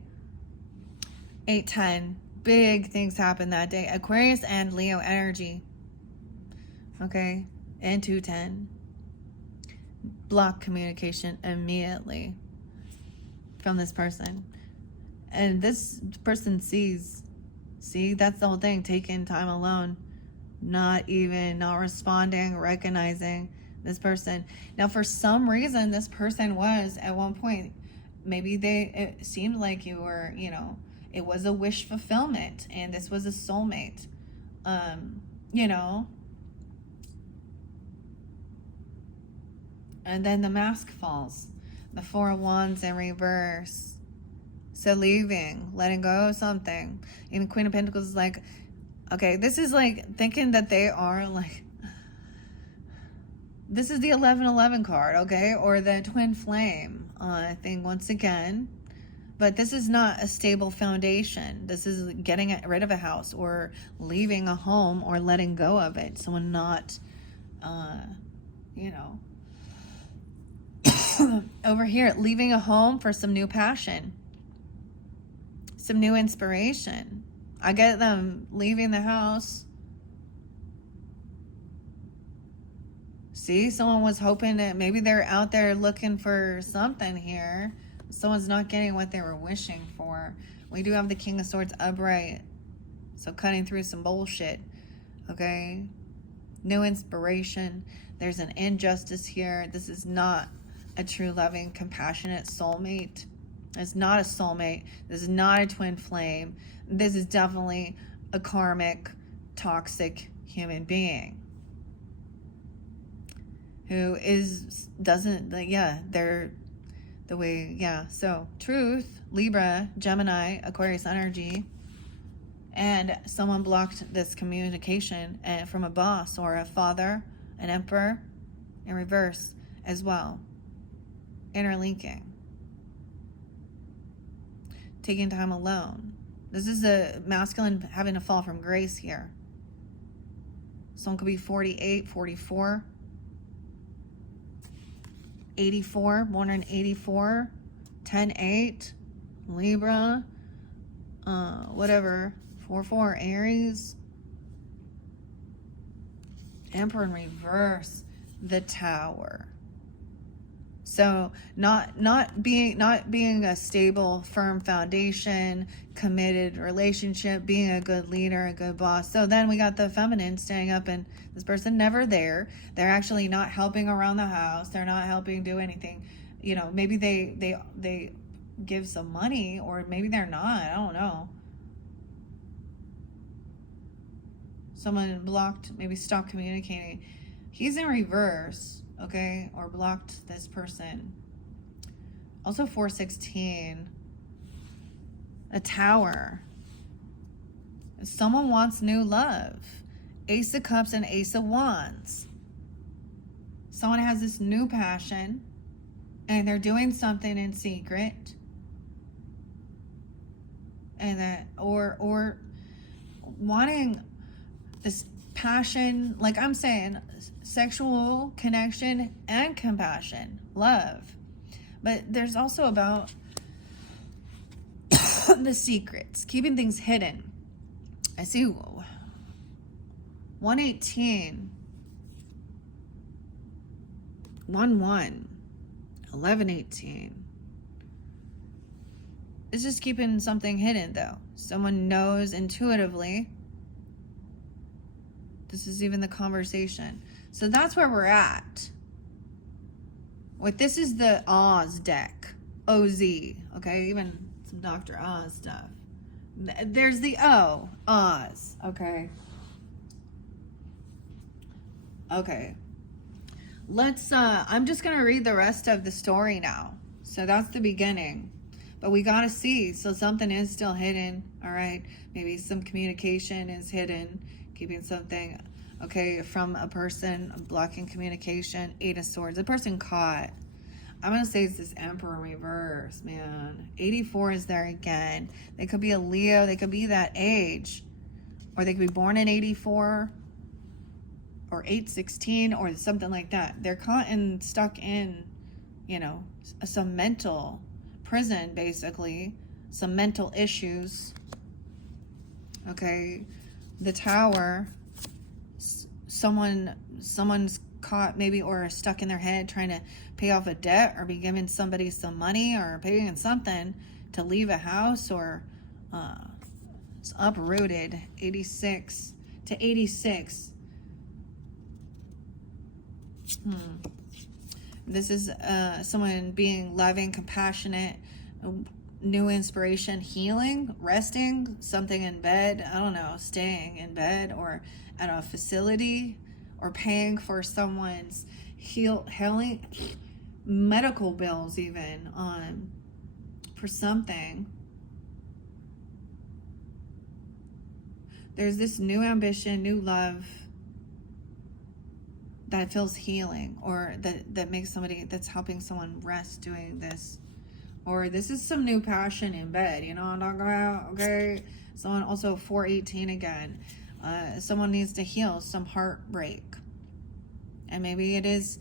8:10. Big things happen that day. Aquarius and Leo energy. Okay. And 2:10. Block communication immediately from this person. And this person sees. See, that's the whole thing. Taking time alone. Not responding, recognizing this person. Now, for some reason, this person was at one point, maybe it seemed like you were, you know, it was a wish fulfillment, and this was a soulmate. You know. And then the mask falls. The Four of Wands in reverse. So leaving, letting go of something. Even Queen of Pentacles is like, okay, this is like thinking that they are like, this is the 1111 card, okay? Or the twin flame thing once again. But this is not a stable foundation. This is getting rid of a house or leaving a home or letting go of it. Someone not, you know. Over here, leaving a home for some new passion. Some new inspiration. I get them leaving the house. See, someone was hoping that maybe they're out there looking for something here. Someone's not getting what they were wishing for. We do have the King of Swords upright. So cutting through some bullshit. Okay? New inspiration. There's an injustice here. This is not a true, loving, compassionate soulmate. It's not a soulmate. This is not a twin flame. This is definitely a karmic, toxic human being who they're the way, So, truth, Libra, Gemini, Aquarius energy, and someone blocked this communication from a boss or a father, an emperor, in reverse as well. Interlinking. Taking time alone. This is a masculine having to fall from grace here. Someone could be 48, 44, 84, born in 84, 10-8, Libra, whatever, 4-4, Aries, Emperor in reverse, the Tower. So not being a stable, firm foundation, committed relationship, being a good leader, a good boss. So then we got the feminine staying up, and this person never there. They're actually not helping around the house. They're not helping do anything. You know, maybe they give some money, or maybe they're not. I don't know. Someone blocked, maybe stopped communicating. He's in reverse. Okay, or blocked this person. Also 416. A Tower. Someone wants new love. Ace of Cups and Ace of Wands. Someone has this new passion, and they're doing something in secret. And that, or wanting this passion, like I'm saying, sexual connection and compassion, love. But there's also about the secrets, keeping things hidden. I see 118, 1-1, 11-18. It's just keeping something hidden, though. Someone knows intuitively. This is even the conversation. So that's where we're at. This is the Oz deck. OZ. Okay, even some Dr. Oz stuff. There's the O. Oz. Okay. Okay. Let's, I'm just going to read the rest of the story now. So that's the beginning. But we got to see. So something is still hidden. All right. Maybe some communication is hidden. Keeping something, okay, from a person, blocking communication. 8 of Swords. The person caught. I'm going to say it's this Emperor reverse, man. 84 is there again. They could be a Leo. They could be that age. Or they could be born in 84. Or 816 or something like that. They're caught and stuck in, you know, some mental prison, basically. Some mental issues. Okay. The Tower. Someone's caught maybe or stuck in their head trying to pay off a debt or be giving somebody some money or paying something to leave a house or it's uprooted. 86 to 86. This is someone being loving, compassionate, new inspiration, healing, resting, something in bed, I don't know, staying in bed or at a facility or paying for someone's healing, medical bills even, for something. There's this new ambition, new love that feels healing, or that makes somebody, that's helping someone rest doing this. Or this is some new passion in bed, you know what I'm talking about? Okay. Someone also 418 again. Someone needs to heal some heartbreak. And maybe it is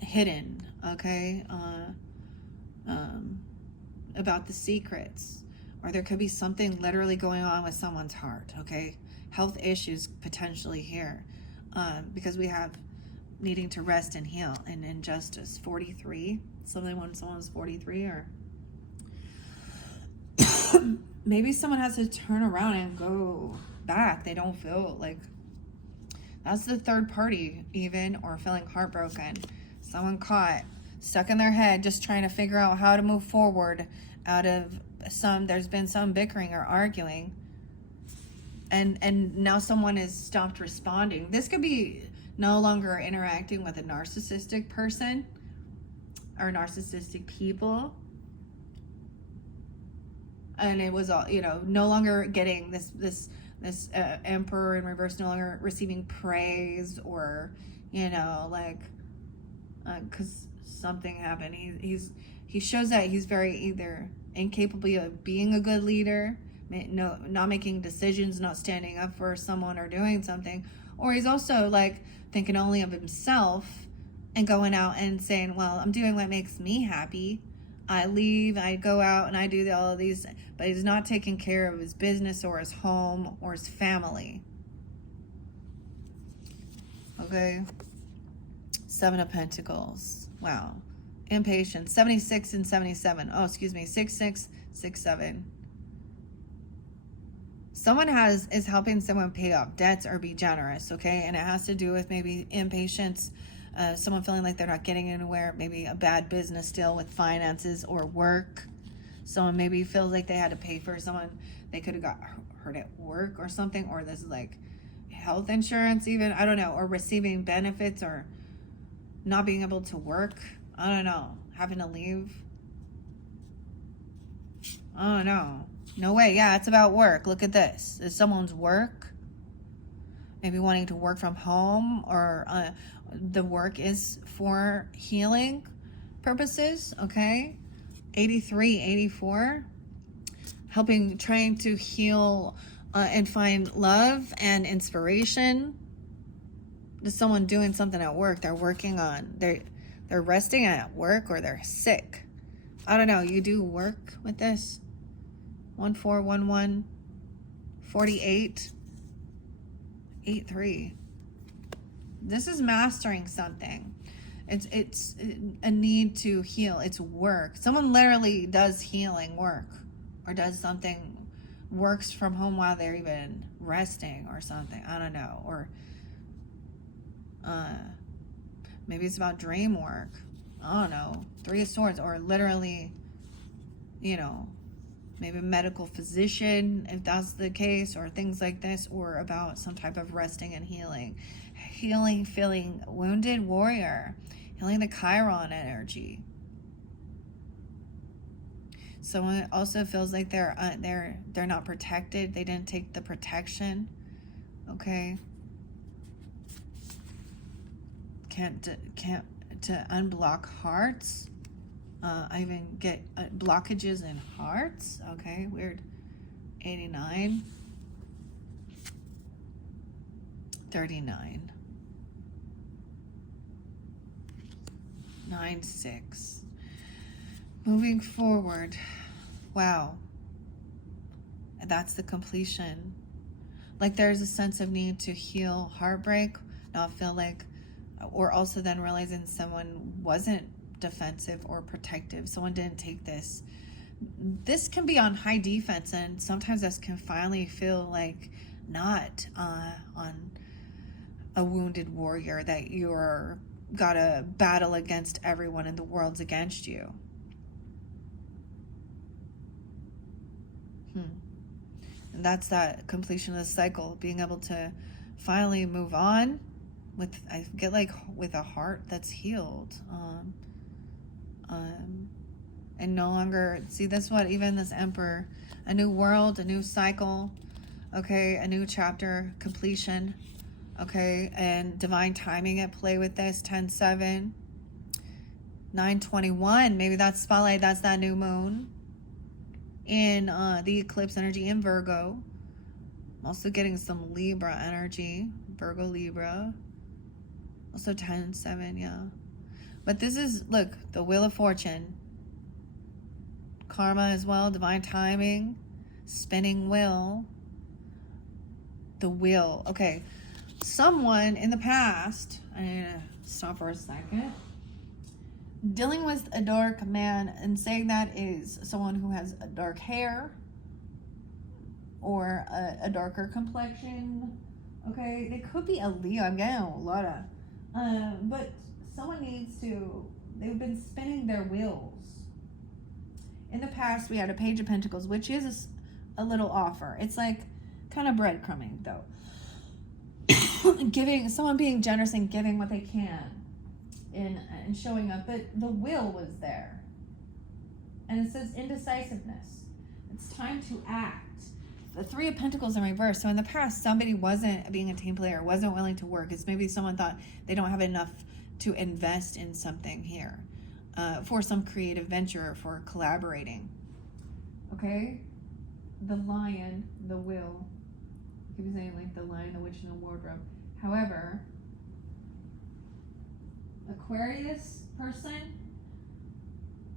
hidden, okay? About the secrets. Or there could be something literally going on with someone's heart, okay? Health issues potentially here. Because we have needing to rest and heal and injustice. 43. Something when someone's 43 or maybe someone has to turn around and go back. They don't feel like that's the third party even, or feeling heartbroken. Someone caught, stuck in their head, just trying to figure out how to move forward out of there's been some bickering or arguing. And now someone has stopped responding. This could be no longer interacting with a narcissistic person or narcissistic people. And it was all, you know, no longer getting this emperor in reverse, no longer receiving praise or, you know, like, because something happened. He shows that he's very either incapable of being a good leader, not making decisions, not standing up for someone or doing something, or he's also like thinking only of himself and going out and saying, well, I'm doing what makes me happy. I leave, I go out and I do all of these, but he's not taking care of his business or his home or his family. Okay. 7 of Pentacles. Wow. Impatience. 76 and 77. Oh, excuse me. 66, 67. Someone is helping someone pay off debts or be generous, okay? And it has to do with maybe impatience, someone feeling like they're not getting anywhere, maybe a bad business deal with finances or work. Someone maybe feels like they had to pay for someone, they could have got hurt at work or something, or this is like health insurance even, I don't know, or receiving benefits or not being able to work, I don't know, having to leave. I don't know. No way. Yeah, it's about work. Look at this. It's someone's work. Maybe wanting to work from home, or the work is for healing purposes. Okay. 83, 84. Trying to heal and find love and inspiration. There's someone doing something at work. They're working on, they're resting at work, or they're sick. I don't know. You do work with this. 1411, 48, 83. This is mastering something. It's a need to heal. It's work. Someone literally does healing work, or does something, works from home while they're even resting or something. I don't know. Or maybe it's about dream work. I don't know. Three of Swords, or literally, you know, maybe a medical physician, if that's the case, or things like this, or about some type of resting and healing. Healing, feeling wounded warrior, healing the Chiron energy. Someone also feels like they're not protected. They didn't take the protection. Okay. Can't to unblock hearts. I even get blockages in hearts. Okay, weird. 89. 39. 9-6. Moving forward. Wow. That's the completion. Like there's a sense of need to heal heartbreak, not feel like, or also then realizing someone wasn't defensive or protective. Someone didn't take this. This can be on high defense, and sometimes this can finally feel like not on a wounded warrior, that you're gotta battle against everyone in the world's against you. And that's that completion of the cycle, being able to finally move on with, I get like, with a heart that's healed, and no longer see this, what even this Emperor, a new world, a new cycle, okay, a new chapter, completion, okay, and divine timing at play with this. 10-7, 9-21, maybe that's spotlight, that's that new moon in the eclipse energy in Virgo. I'm also getting some Libra energy, Virgo, Libra. Also 10-7, yeah. But this is, look, the Wheel of Fortune. Karma as well, divine timing, spinning wheel. The wheel. Okay. Someone in the past, I need to stop for a second. Dealing with a dark man, and saying that is someone who has a dark hair or a darker complexion. Okay, they could be a Leo. I'm getting a lot of, but someone needs to, they've been spinning their wheels. In the past, we had a Page of Pentacles, which is a little offer. It's like kind of breadcrumbing, though. Giving, someone being generous and giving what they can and showing up. But the will was there. And it says indecisiveness. It's time to act. The Three of Pentacles in reverse. So in the past, somebody wasn't being a team player, wasn't willing to work. It's maybe someone thought they don't have enough to invest in something here. For some creative venture, for collaborating. Okay? The Lion, the Will. I keep saying like the Lion, the Witch, and the Wardrobe. However, Aquarius person,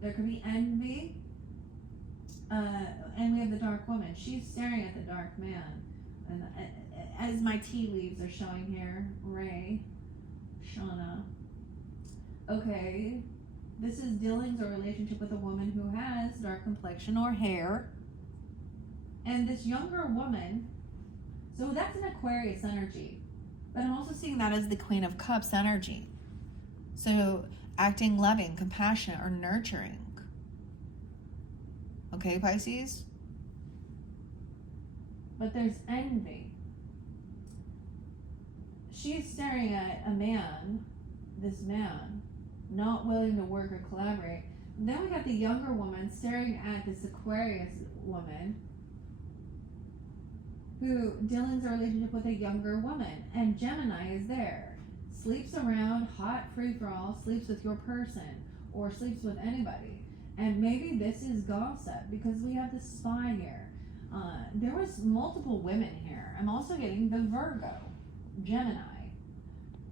there could be envy. And we have the Dark Woman. She's staring at the Dark Man. And as my tea leaves are showing here, Ray, Shauna. Okay. This is dealings or relationship with a woman who has dark complexion or hair. And this younger woman, so that's an Aquarius energy. But I'm also seeing that as the Queen of Cups energy. So acting loving, compassionate, or nurturing. Okay, Pisces? But there's envy. She's staring at a man, this man, not willing to work or collaborate. And then we have the younger woman staring at this Aquarius woman who dealings a relationship with a younger woman. And Gemini is there. Sleeps around, hot free-for-all, sleeps with your person or sleeps with anybody. And maybe this is gossip because we have the Spy here. There was multiple women here. I'm also getting the Virgo, Gemini.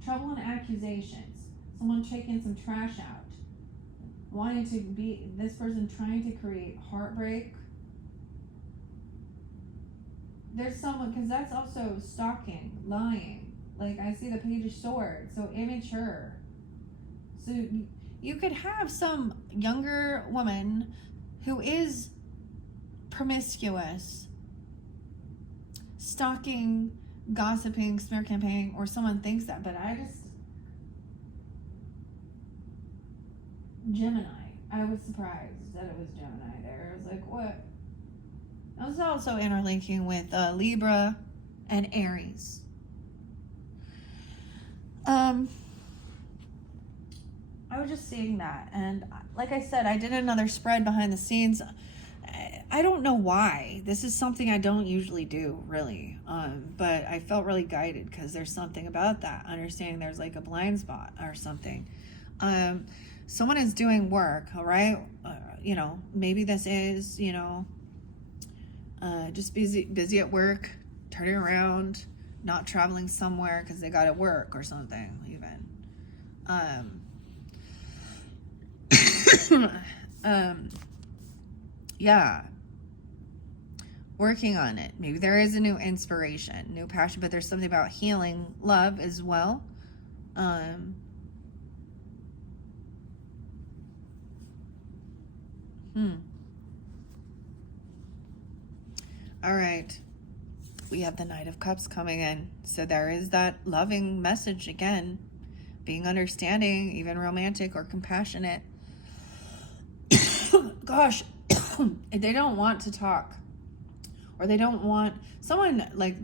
Trouble and accusations. Someone taking some trash out. Wanting to be, this person trying to create heartbreak. There's someone, because that's also stalking, lying. Like, I see the Page of Swords, so immature. So you could have some younger woman who is promiscuous, stalking, gossiping, smear campaigning, or someone thinks that, but Gemini. I was surprised that it was Gemini there. I was like, what? I was also interlinking with Libra and Aries. I was just seeing that, and like I said, I did another spread behind the scenes. I don't know why. This is something I don't usually do, really. But I felt really guided because there's something about that. Understanding there's like a blind spot or something. Someone is doing work, all right? Maybe this is, just busy at work, turning around, not traveling somewhere because they got to work or something, even. Yeah. Working on it. Maybe there is a new inspiration, new passion, but there's something about healing love as well. All right. We have the Knight of Cups coming in. So there is that loving message again. Being understanding, even romantic or compassionate. Gosh, if they don't want to talk, or they don't want someone, like,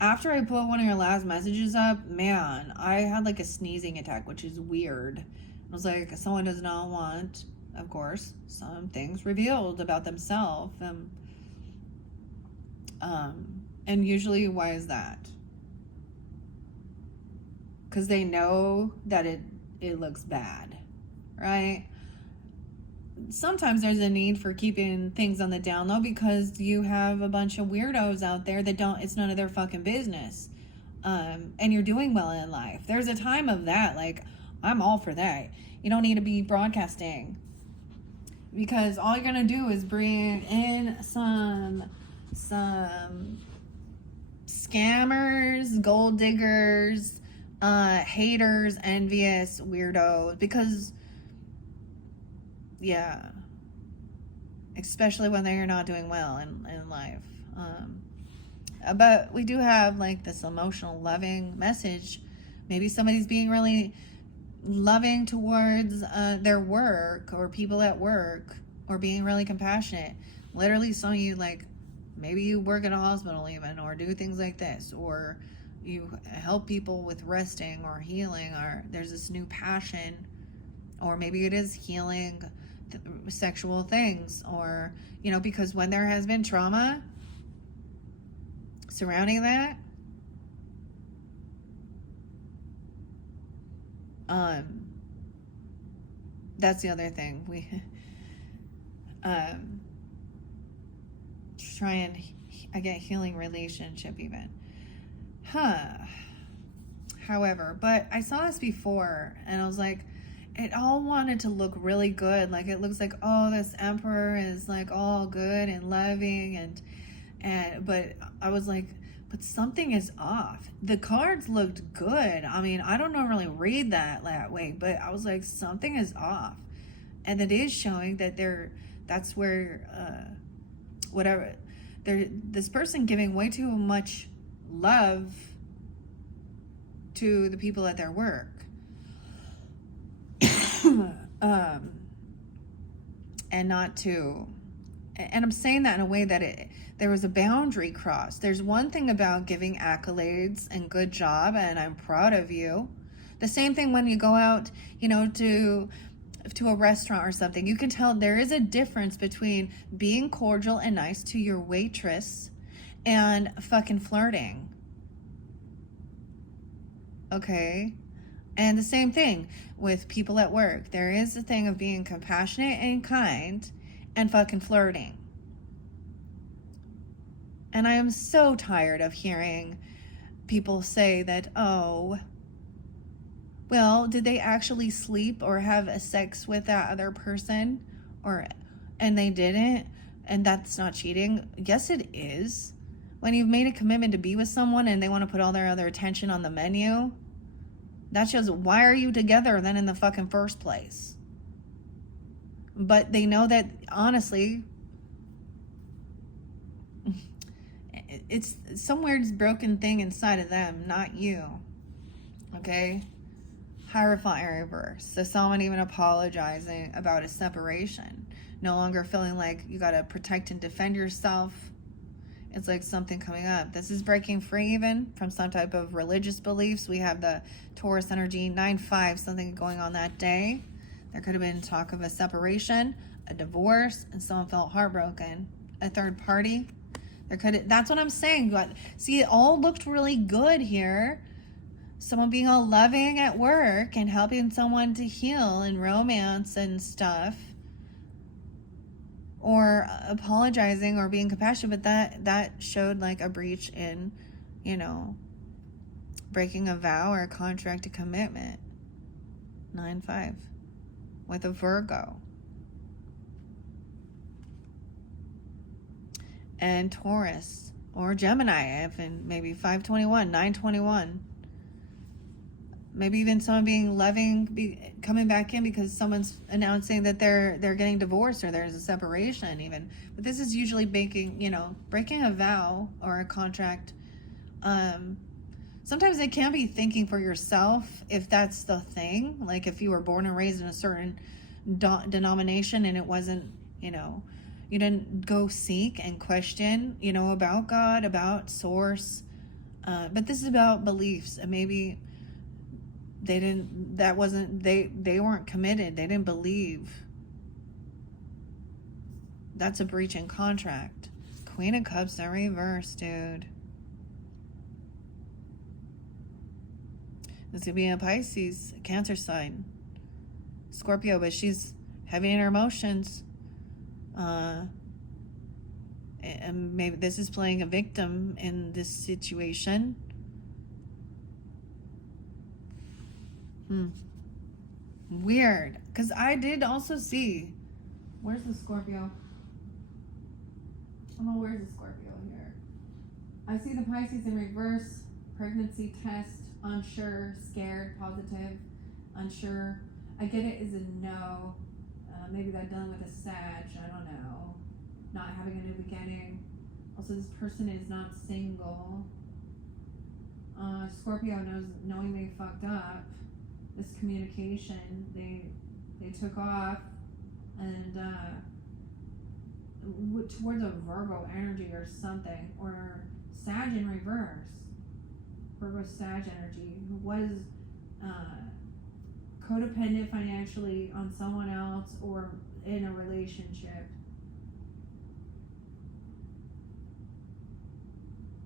after I put one of your last messages up, man, I had like a sneezing attack, which is weird. I was like, someone does not want, of course, some things revealed about themselves. And usually, why is that? Because they know that it looks bad, right? Sometimes there's a need for keeping things on the down low because you have a bunch of weirdos out there that it's none of their fucking business. And you're doing well in life. There's a time of that. Like, I'm all for that. You don't need to be broadcasting because all you're going to do is bring in some scammers, gold diggers, haters, envious weirdos, because yeah, especially when they're not doing well in life. But we do have like this emotional loving message. Maybe somebody's being really loving towards their work or people at work, or being really compassionate. Literally, some of you, like, maybe you work at a hospital even, or do things like this, or you help people with resting or healing, or there's this new passion, or maybe it is healing sexual things, or, because when there has been trauma surrounding that, that's the other thing. We try and get healing relationship even. However, but I saw this before and I was like, it all wanted to look really good. Like, it looks like, oh, this emperor is like all good and loving but I was like, but something is off. The cards looked good. I mean, I don't normally read that way, but I was like, something is off. And it is showing that that's where, this person giving way too much love to the people at their work. And not to, and I'm saying that in a way that there was a boundary crossed. There's one thing about giving accolades and good job, and I'm proud of you. The same thing when you go out, to a restaurant or something. You can tell there is a difference between being cordial and nice to your waitress and fucking flirting. Okay? And the same thing with people at work. There is a thing of being compassionate and kind and fucking flirting. And I am so tired of hearing people say that, oh, well, did they actually sleep or have a sex with that other person? And they didn't? And that's not cheating? Yes, it is. when you've made a commitment to be with someone and they want to put all their other attention on the menu, that shows, why are you together then in the fucking first place? But they know that, honestly, it's some weird broken thing inside of them, not you. Okay? Hierophant in reverse. So someone even apologizing about a separation. No longer feeling like you got to protect and defend yourself. It's like something coming up. This is breaking free even from some type of religious beliefs. We have the Taurus energy, 9-5, something going on that day. There could have been talk of a separation, a divorce, and someone felt heartbroken. A third party. That's what I'm saying. But see, it all looked really good here. Someone being all loving at work and helping someone to heal and romance and stuff. Or apologizing or being compassionate, but that showed like a breach in, breaking a vow or a contract, a commitment. 9-5 with a Virgo. And Taurus or Gemini, and maybe 521, 921. Maybe even someone being loving, coming back in because someone's announcing that they're getting divorced or there's a separation even. But this is usually breaking a vow or a contract. Sometimes it can be thinking for yourself if that's the thing. Like if you were born and raised in a certain denomination and it wasn't, you didn't go seek and question, about God, about source. But this is about beliefs, and maybe they weren't committed. They didn't believe. That's a breach in contract. Queen of Cups in reverse, dude. This could be a Pisces, a Cancer sign. Scorpio, but she's heavy in her emotions. And maybe this is playing a victim in this situation. Weird. Because I did also see... Where's the Scorpio? Where's the Scorpio here? I see the Pisces in reverse. Pregnancy test. Unsure. Scared. Positive. Unsure. I get it as a no. Maybe that dealing with a Sag. I don't know. Not having a new beginning. Also, this person is not single. Scorpio knowing they fucked up. This communication, they took off and towards a Virgo energy or something, or Sag in reverse. Virgo Sag energy, who was codependent financially on someone else or in a relationship.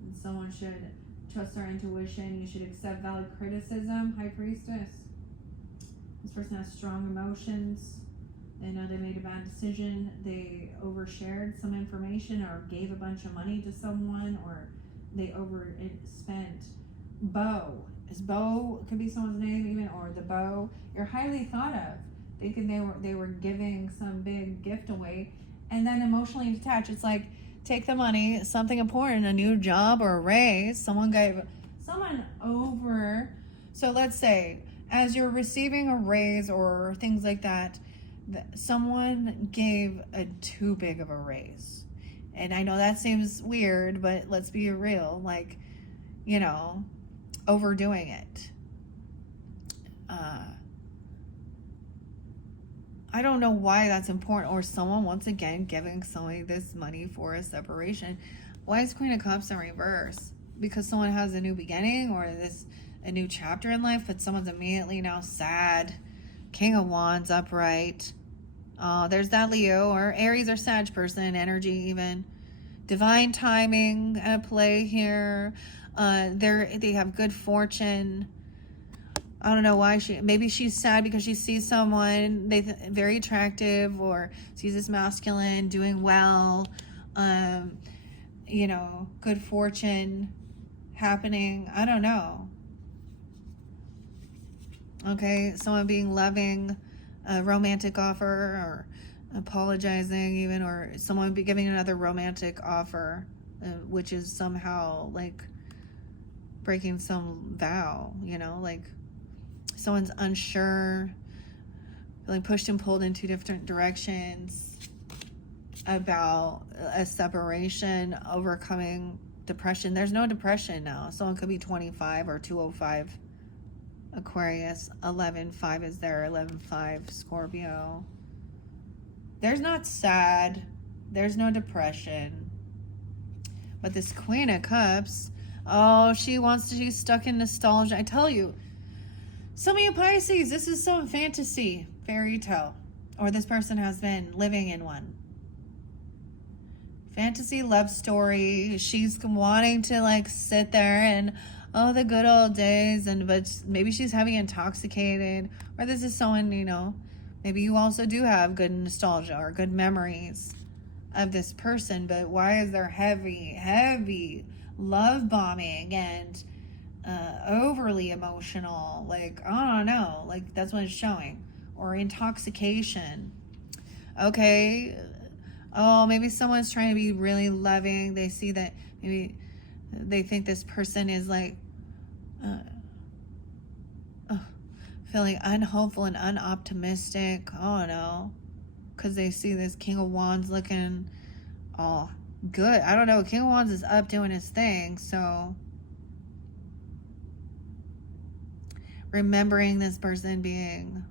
And someone should trust their intuition. You should accept valid criticism. High Priestess. This person has strong emotions. They know they made a bad decision. They overshared some information or gave a bunch of money to someone, or they overspent. Beau. Beau could be someone's name even, or the beau. You're highly thought of. Thinking they were giving some big gift away, and then emotionally detached. It's like, take the money, something important, a new job or a raise. Someone over. So let's say, as you're receiving a raise or things like that, someone gave a too big of a raise. And I know that seems weird, but let's be real. Like, overdoing it. I don't know why that's important. Or someone, once again, giving somebody this money for a separation. Why is Queen of Cups in reverse? Because someone has a new beginning or a new chapter in life, but someone's immediately now sad. King of Wands upright. There's that Leo or Aries or Sag person energy even. Divine timing at play here. They have good fortune. I don't know why maybe she's sad because she sees someone very attractive, or sees this masculine doing well. Good fortune happening. I don't know. Okay, someone being loving, a romantic offer, or apologizing even, or someone be giving another romantic offer. which is somehow like breaking some vow, like someone's unsure, feeling pushed and pulled in two different directions about a separation, overcoming depression. There's no depression now. Someone could be 25 or 205 Aquarius. 11-5 is there. 11-5 Scorpio. There's not sad. There's no depression. But this Queen of Cups, oh, she's stuck in nostalgia. I tell you, some of you Pisces, this is some fantasy, fairy tale. Or this person has been living in one. Fantasy love story. She's wanting to like sit there and, oh, the good old days. But maybe she's heavy intoxicated. Or this is someone, maybe you also do have good nostalgia or good memories of this person, but why is there heavy love bombing and overly emotional? Like, I don't know, like that's what it's showing. Or intoxication. Okay. Oh, maybe someone's trying to be really loving. They see that maybe they think this person is like feeling unhopeful and unoptimistic. I don't know. Because they see this King of Wands looking all good. I don't know. King of Wands is up doing his thing. So remembering this person being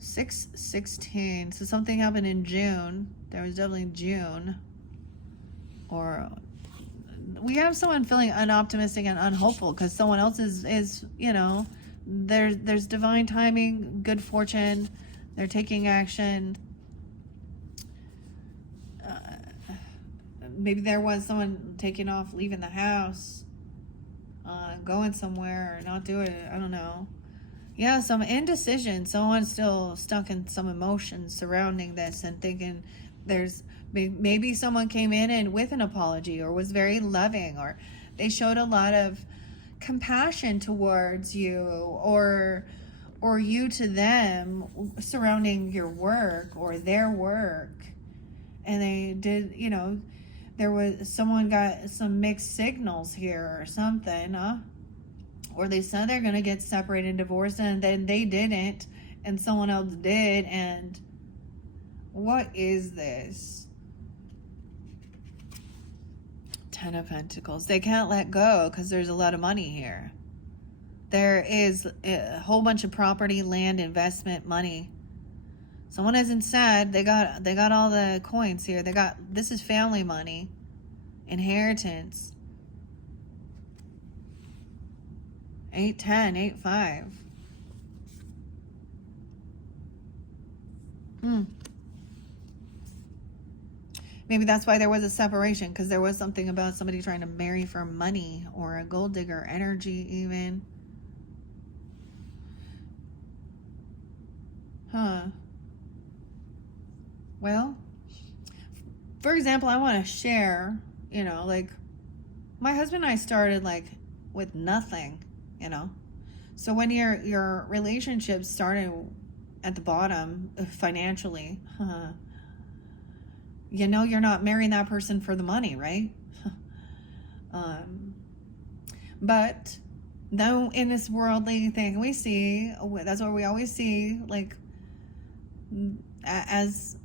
6/16. So something happened in June. There was definitely June. Or we have someone feeling unoptimistic and unhopeful because someone else is there's divine timing, good fortune. They're taking action. Maybe there was someone taking off, leaving the house, going somewhere, or not doing it. I don't know. Yeah, some indecision. Someone's still stuck in some emotions surrounding this and thinking maybe someone came in and with an apology or was very loving, or they showed a lot of compassion towards you or you to them surrounding your work or their work, and they did, there was someone got some mixed signals here or something, or they said they're gonna get separated and divorced and then they didn't and someone else did. And what is this? 10 of Pentacles. They can't let go because there's a lot of money here. There is a whole bunch of property, land, investment, money. Someone isn't sad. They got all the coins here. This is family money, inheritance. 8-10, 8-5. Maybe that's why there was a separation, because there was something about somebody trying to marry for money or a gold digger energy even. Well, for example, I want to share, like my husband and I started like with nothing, So when your relationship started at the bottom financially, you're not marrying that person for the money, right? But though in this worldly thing we see, that's what we always see, like as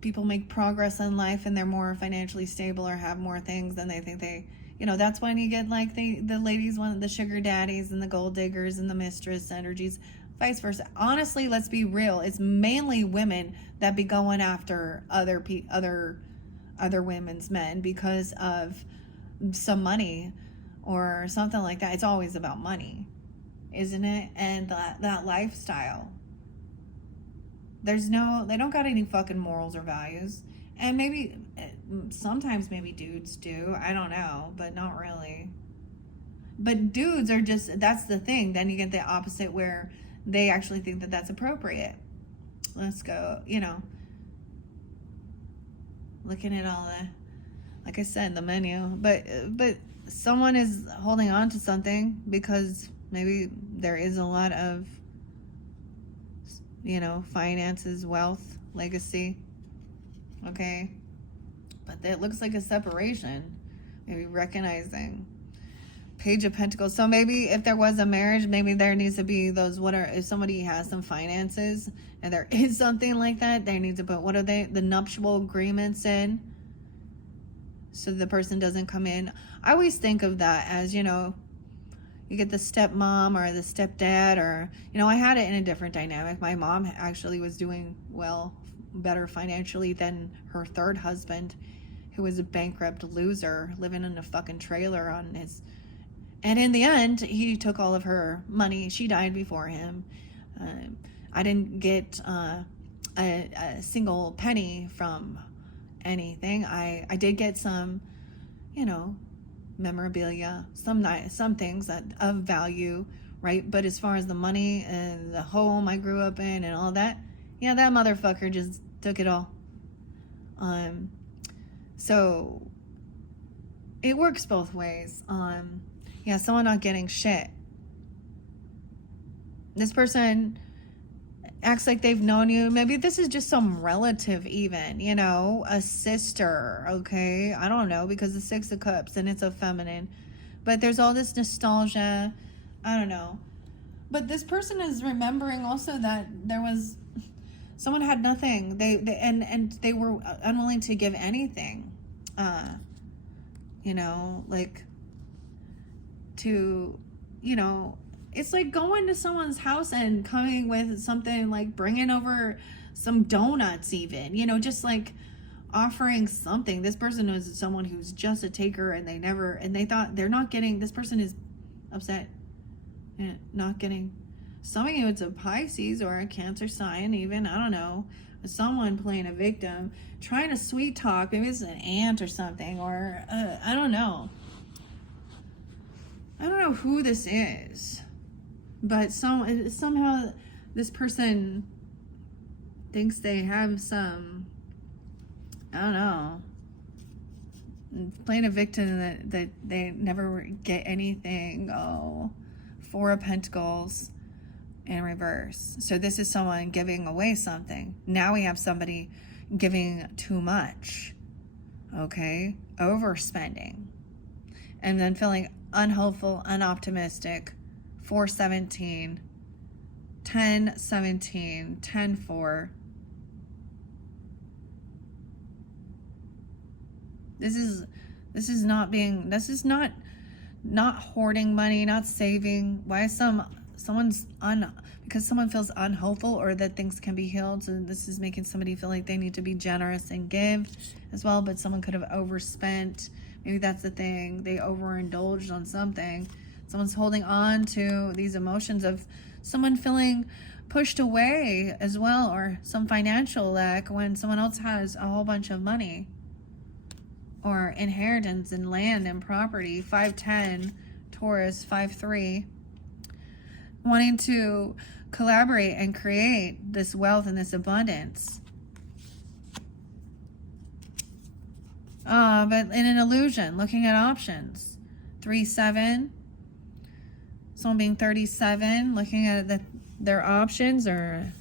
people make progress in life and they're more financially stable or have more things than they think they, that's when you get like the ladies want the sugar daddies and the gold diggers and the mistress energies, vice versa. Honestly, let's be real. It's mainly women that be going after other women's men because of some money or something like that. It's always about money, isn't it? And that lifestyle. They don't got any fucking morals or values. And maybe, sometimes maybe dudes do. I don't know, but not really. But dudes are just, that's the thing. Then you get the opposite where they actually think that that's appropriate. Let's go, looking at all the, like I said, the menu. But someone is holding on to something because maybe there is a lot of, finances, wealth, legacy. okay? But it looks like a separation, maybe recognizing. Page of Pentacles. So maybe if there was a marriage, maybe there needs to be those, if somebody has some finances and there is something like that, they need to put, the nuptial agreements in, so the person doesn't come in. I always think of that as, you get the stepmom or the stepdad, or, I had it in a different dynamic. My mom actually was doing better financially than her third husband, who was a bankrupt loser living in a fucking trailer and in the end, he took all of her money. She died before him. I didn't get a single penny from anything. I did get some, memorabilia, some things of value, right? But as far as the money and the home I grew up in and all that, that motherfucker just took it all. So it works both ways. Someone not getting shit. This person acts like they've known you. Maybe this is just some relative even, a sister, okay? I don't know, because the Six of Cups and it's a feminine. But there's all this nostalgia. I don't know. But this person is remembering also that there was, someone had nothing. And they were unwilling to give anything. It's like going to someone's house and coming with something, like bringing over some donuts even, just like offering something. This person is someone who's just a taker, and they thought they're not getting, this person is upset and not getting. Some of you, it's a Pisces or a Cancer sign even, I don't know, someone playing a victim, trying to sweet talk, maybe it's an aunt or something, or I don't know who this is, but somehow this person thinks they have some, I don't know, playing a victim that they never get anything. Oh, Four of Pentacles in reverse. So this is someone giving away something. Now we have somebody giving too much, okay? Overspending. And then feeling unhopeful, unoptimistic. 4-17, 10-17, 10-4. This is not hoarding money, not saving. Why is because someone feels unhopeful or that things can be healed. So this is making somebody feel like they need to be generous and give as well, but someone could have overspent. Maybe that's the thing. They overindulged on something. Someone's holding on to these emotions of someone feeling pushed away as well, or some financial lack when someone else has a whole bunch of money or inheritance and land and property. 5-10, Taurus, 5-3. Wanting to collaborate and create this wealth and this abundance. But in an illusion, looking at options. 3-7. Someone being 37, looking at their options, or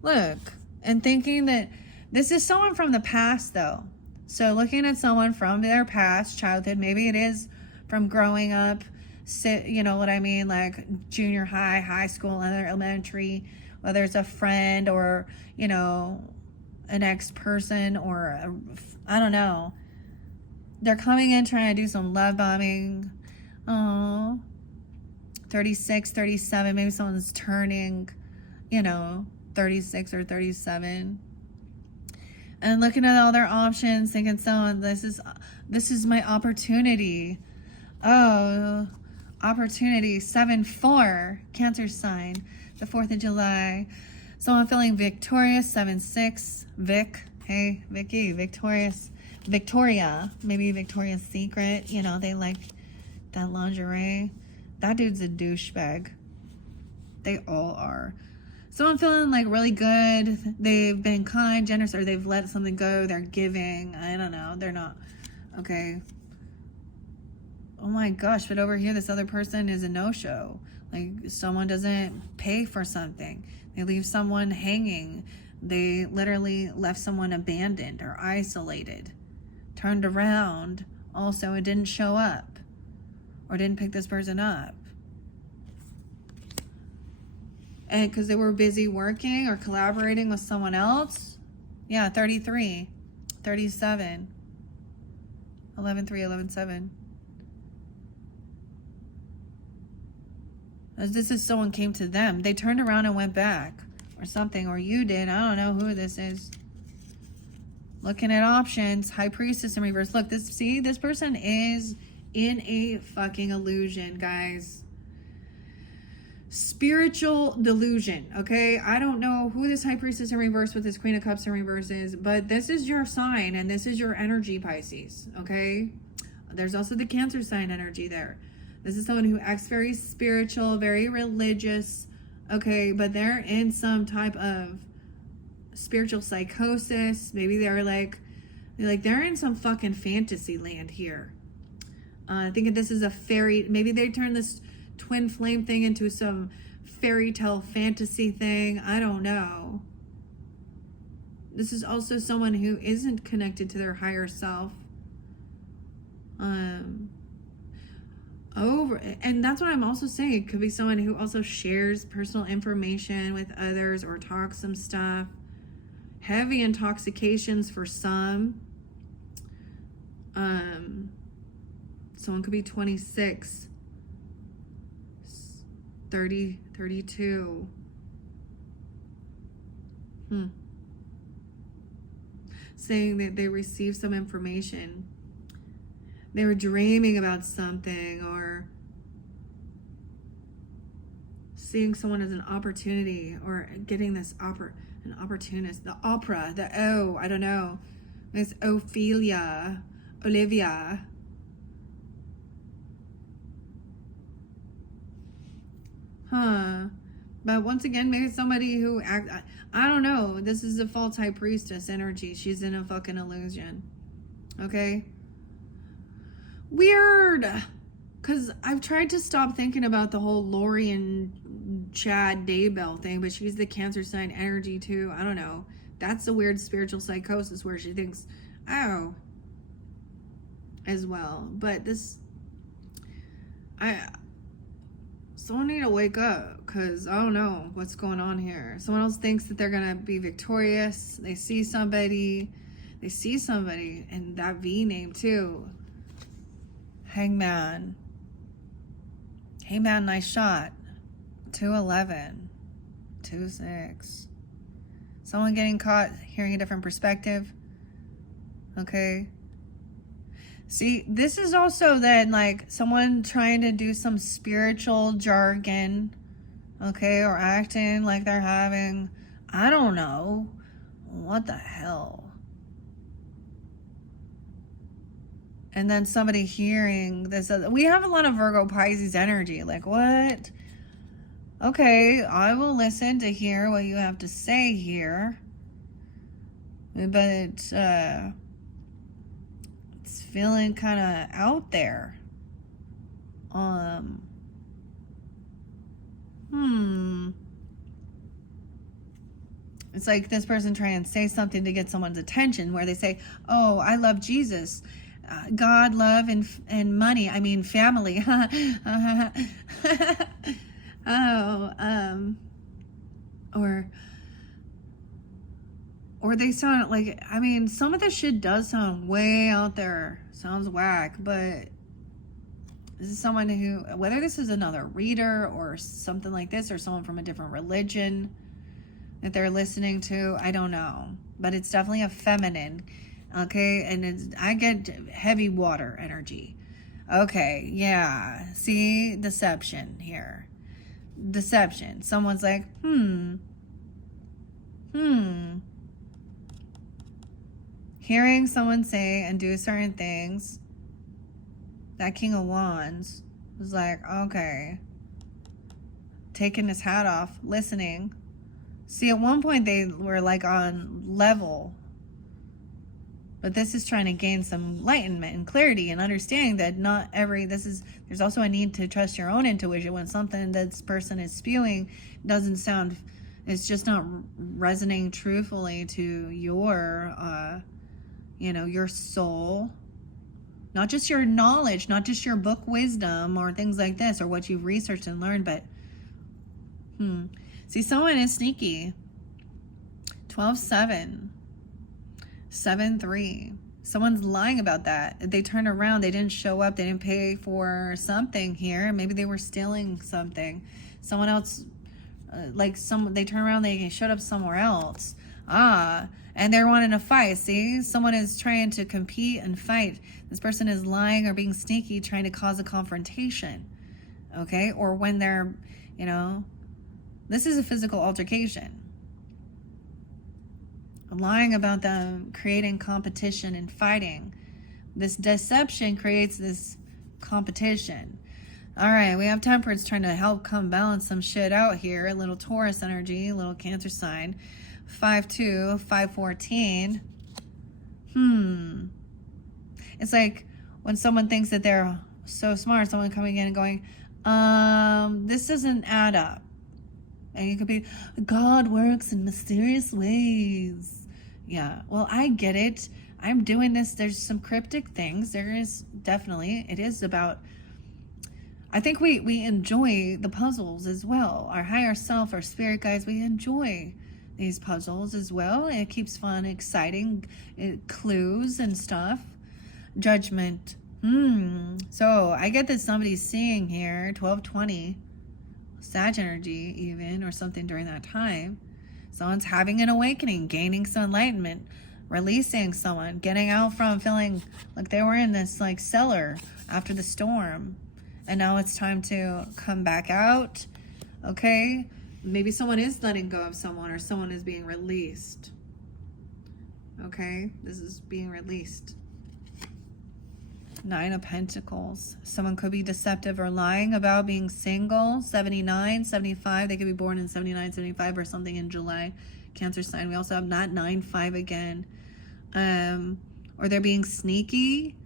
look and thinking that this is someone from the past though. So looking at someone from their past, childhood, maybe it is from growing up, you know what I mean, like junior high, high school, elementary, whether it's a friend or, an ex-person or, I don't know. They're coming in trying to do some love bombing. Oh, 36, 37, maybe someone's turning, 36 or 37. And looking at all their options, thinking, this is my opportunity. Oh, opportunity. 7-4, Cancer sign, the 4th of July. So I'm feeling victorious. 7-6, Vic. Hey, Vicky, victorious. Victoria, maybe Victoria's Secret. They like that lingerie. That dude's a douchebag. They all are. So I'm feeling like really good. They've been kind, generous, or they've let something go. They're giving. I don't know. They're not. Okay. Oh my gosh. But over here, this other person is a no-show. Like someone doesn't pay for something. They leave someone hanging. They literally left someone abandoned or isolated, turned around. Also, it didn't show up or didn't pick this person up. And because they were busy working or collaborating with someone else. Yeah, 33, 37, 11, 3, 11, 7. As this is someone came to them. They turned around and went back. Or something. Or you did. I don't know who this is. Looking at options. High Priestess in reverse. Look, this person is in a fucking illusion, guys. Spiritual delusion, okay? I don't know who this High Priestess in reverse with this Queen of Cups in reverse is, but this is your sign and this is your energy, Pisces, okay? There's also the Cancer sign energy there. This is someone who acts very spiritual, very religious, okay? But they're in some type of spiritual psychosis. Maybe they're like they're in some fucking fantasy land here. I think this is a fairy. Maybe they turn this twin flame thing into some fairy tale fantasy thing. I don't know. This is also someone who isn't connected to their higher self. And that's what I'm also saying. It could be someone who also shares personal information with others or talks some stuff. Heavy intoxications for some. Someone could be 26, 30, 32. Saying that they received some information. They were dreaming about something or seeing someone as an opportunity or getting this an opportunist. The opera, the O, I don't know. It's Olivia. But once again, maybe somebody who I don't know. This is a false High Priestess energy. She's in a fucking illusion. Okay? Weird. Because I've tried to stop thinking about the whole Lori and Chad Daybell thing, but she's the Cancer sign energy too. I don't know. That's a weird spiritual psychosis where she thinks, oh, as well. But someone need to wake up because I don't know what's going on here. Someone else thinks that they're going to be victorious. They see somebody and that V name too. Hangman. Hey man, nice shot. 211. 26. Someone getting caught hearing a different perspective. Okay. See, this is also then like someone trying to do some spiritual jargon. Okay, or acting like they're having, I don't know. What the hell? And then somebody hearing this. We have a lot of Virgo Pisces energy. Like, what? Okay, I will listen to hear what you have to say here. But it's feeling kind of out there. It's like this person trying to say something to get someone's attention where they say, oh, I love Jesus. God, love, and money. I mean, family. Or they sound like, I mean, some of this shit does sound way out there. Sounds whack, but this is someone who, whether this is another reader or something like this, or someone from a different religion that they're listening to, I don't know. But it's definitely a feminine. Okay, and I get heavy water energy. Okay, yeah. See, deception here. Deception. Someone's like, Hearing someone say and do certain things. That King of Wands was like, okay. Taking his hat off, listening. See, at one point they were like on level. But this is trying to gain some enlightenment and clarity and understanding that there's also a need to trust your own intuition when something this person is spewing doesn't sound It's just not resonating truthfully to your, your soul. Not just your knowledge, not just your book wisdom or things like this or what you've researched and learned, but see, someone is sneaky. 12-7, 7-3. Someone's lying about that. They turned around, they didn't show up, they didn't pay for something here. Maybe they were stealing something. Someone else, they turned around, they showed up somewhere else. And they're wanting to fight. See, someone is trying to compete and fight. This person is lying or being sneaky, trying to cause a confrontation. Okay? Or when they're, this is a physical altercation. Lying about them creating competition and fighting. This deception creates this competition. All right, we have Temperance trying to help come balance some shit out here. A little Taurus energy, a little Cancer sign. 5-2, 5-14. It's like when someone thinks that they're so smart, someone coming in and going, this doesn't add up. And you could be, God works in mysterious ways. Yeah, well, I get it. I'm doing this. There's some cryptic things. There is definitely. It is about, I think we enjoy the puzzles as well. Our higher self, our spirit guides, we enjoy these puzzles as well. It keeps fun, exciting, clues and stuff. Judgment. So I get that somebody's seeing here, 12-20, Sag energy even, or something during that time. Someone's having an awakening, gaining some enlightenment, releasing someone, getting out from feeling like they were in this cellar after the storm. And now it's time to come back out. Okay? Maybe someone is letting go of someone, or someone is being released. Okay? This is being released. 9 of Pentacles. Someone could be deceptive or lying about being single. 79, 75. They could be born in 79, 75 or something in July. Cancer sign. We also have not 9-5 again. Or they're being sneaky.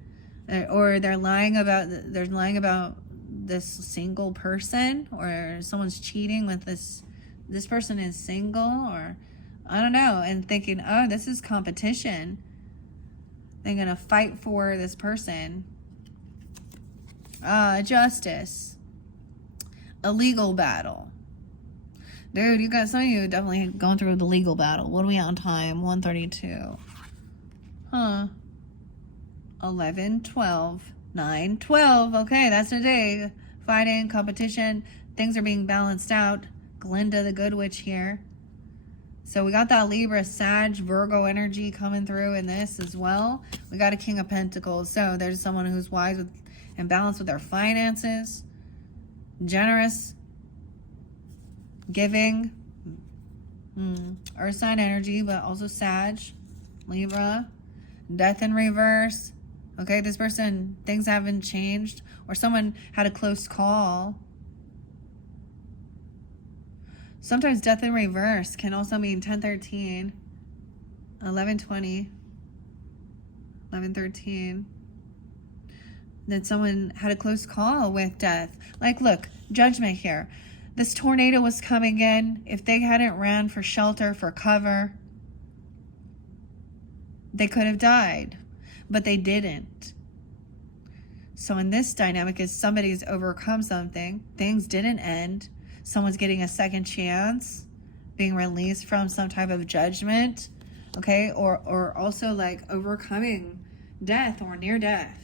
Or they're lying about this single person. Or someone's cheating with this person is single. Or I don't know. And thinking, oh, this is competition. They're going to fight for this person. Justice. A legal battle. Dude, some of you definitely going through the legal battle. What are we on time? 1:32. 11, 12, 9, 12. Okay, that's the day. Fighting, competition. Things are being balanced out. Glinda the Good Witch here. So we got that Libra, Sag, Virgo energy coming through in this as well. We got a King of Pentacles. So there's someone who's wise and balanced with their finances. Generous. Giving. Earth sign energy, but also Sag. Libra. Death in reverse. Okay, this person, things haven't changed. Or someone had a close call. Sometimes death in reverse can also mean 10-13, 11-20, 11-13. That someone had a close call with death. Like, look, judgment here. This tornado was coming in. If they hadn't ran for shelter, for cover, they could have died. But they didn't. So in this dynamic is somebody's overcome something. Things didn't end. Someone's getting a second chance, being released from some type of judgment, okay? Or also overcoming death or near death.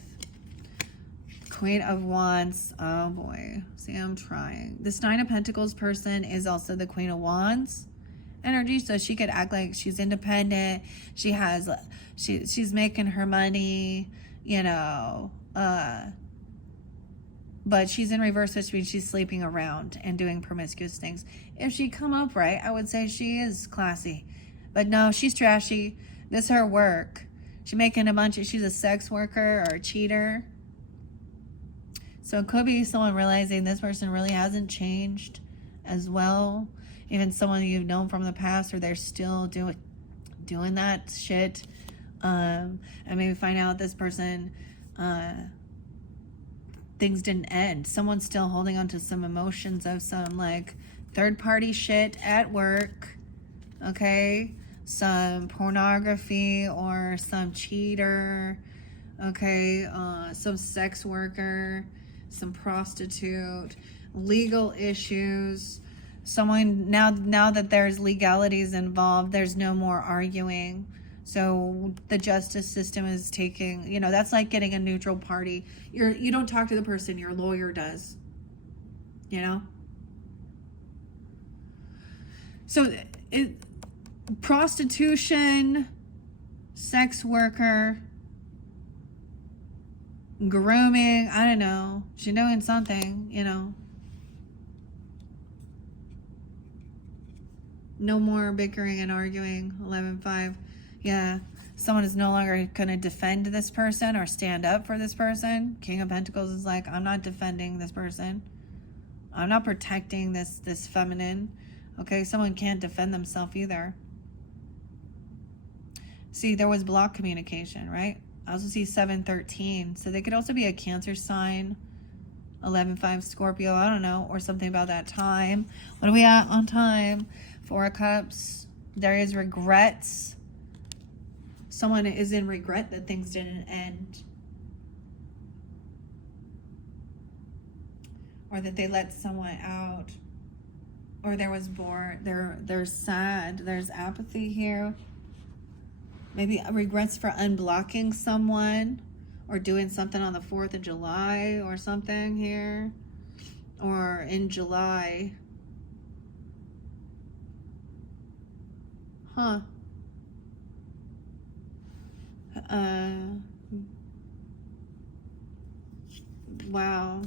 Queen of Wands. Oh boy. See, I'm trying. This 9 of Pentacles person is also the Queen of Wands energy, so she could act like she's independent. She's making her money, but she's in reverse, which means she's sleeping around and doing promiscuous things. If she come up right, I would say she is classy. But no, she's trashy. This is her work. She's a sex worker or a cheater. So it could be someone realizing this person really hasn't changed as well. Even someone you've known from the past, or they're still doing that shit. And maybe find out this person... things didn't end. Someone's still holding on to some emotions of some third party shit at work, okay? Some pornography or some cheater, okay? Some sex worker, some prostitute, legal issues. Someone, now that there's legalities involved, there's no more arguing. So the justice system is taking, that's like getting a neutral party. You don't talk to the person, your lawyer does. So prostitution, sex worker, grooming, I don't know. She's doing something, No more bickering and arguing. 11-5. Yeah. Someone is no longer going to defend this person or stand up for this person. King of Pentacles is like, I'm not defending this person. I'm not protecting this feminine. Okay, someone can't defend themselves either. See, there was block communication, right? I also see 7-13. So they could also be a Cancer sign. 11-5 Scorpio, I don't know, or something about that time. What are we at on time? 4 of Cups. There is regrets. Someone is in regret that things didn't end. Or that they let someone out. Or there was they're sad. There's apathy here. Maybe regrets for unblocking someone. Or doing something on the 4th of July or something here. Or in July. Huh. Wow.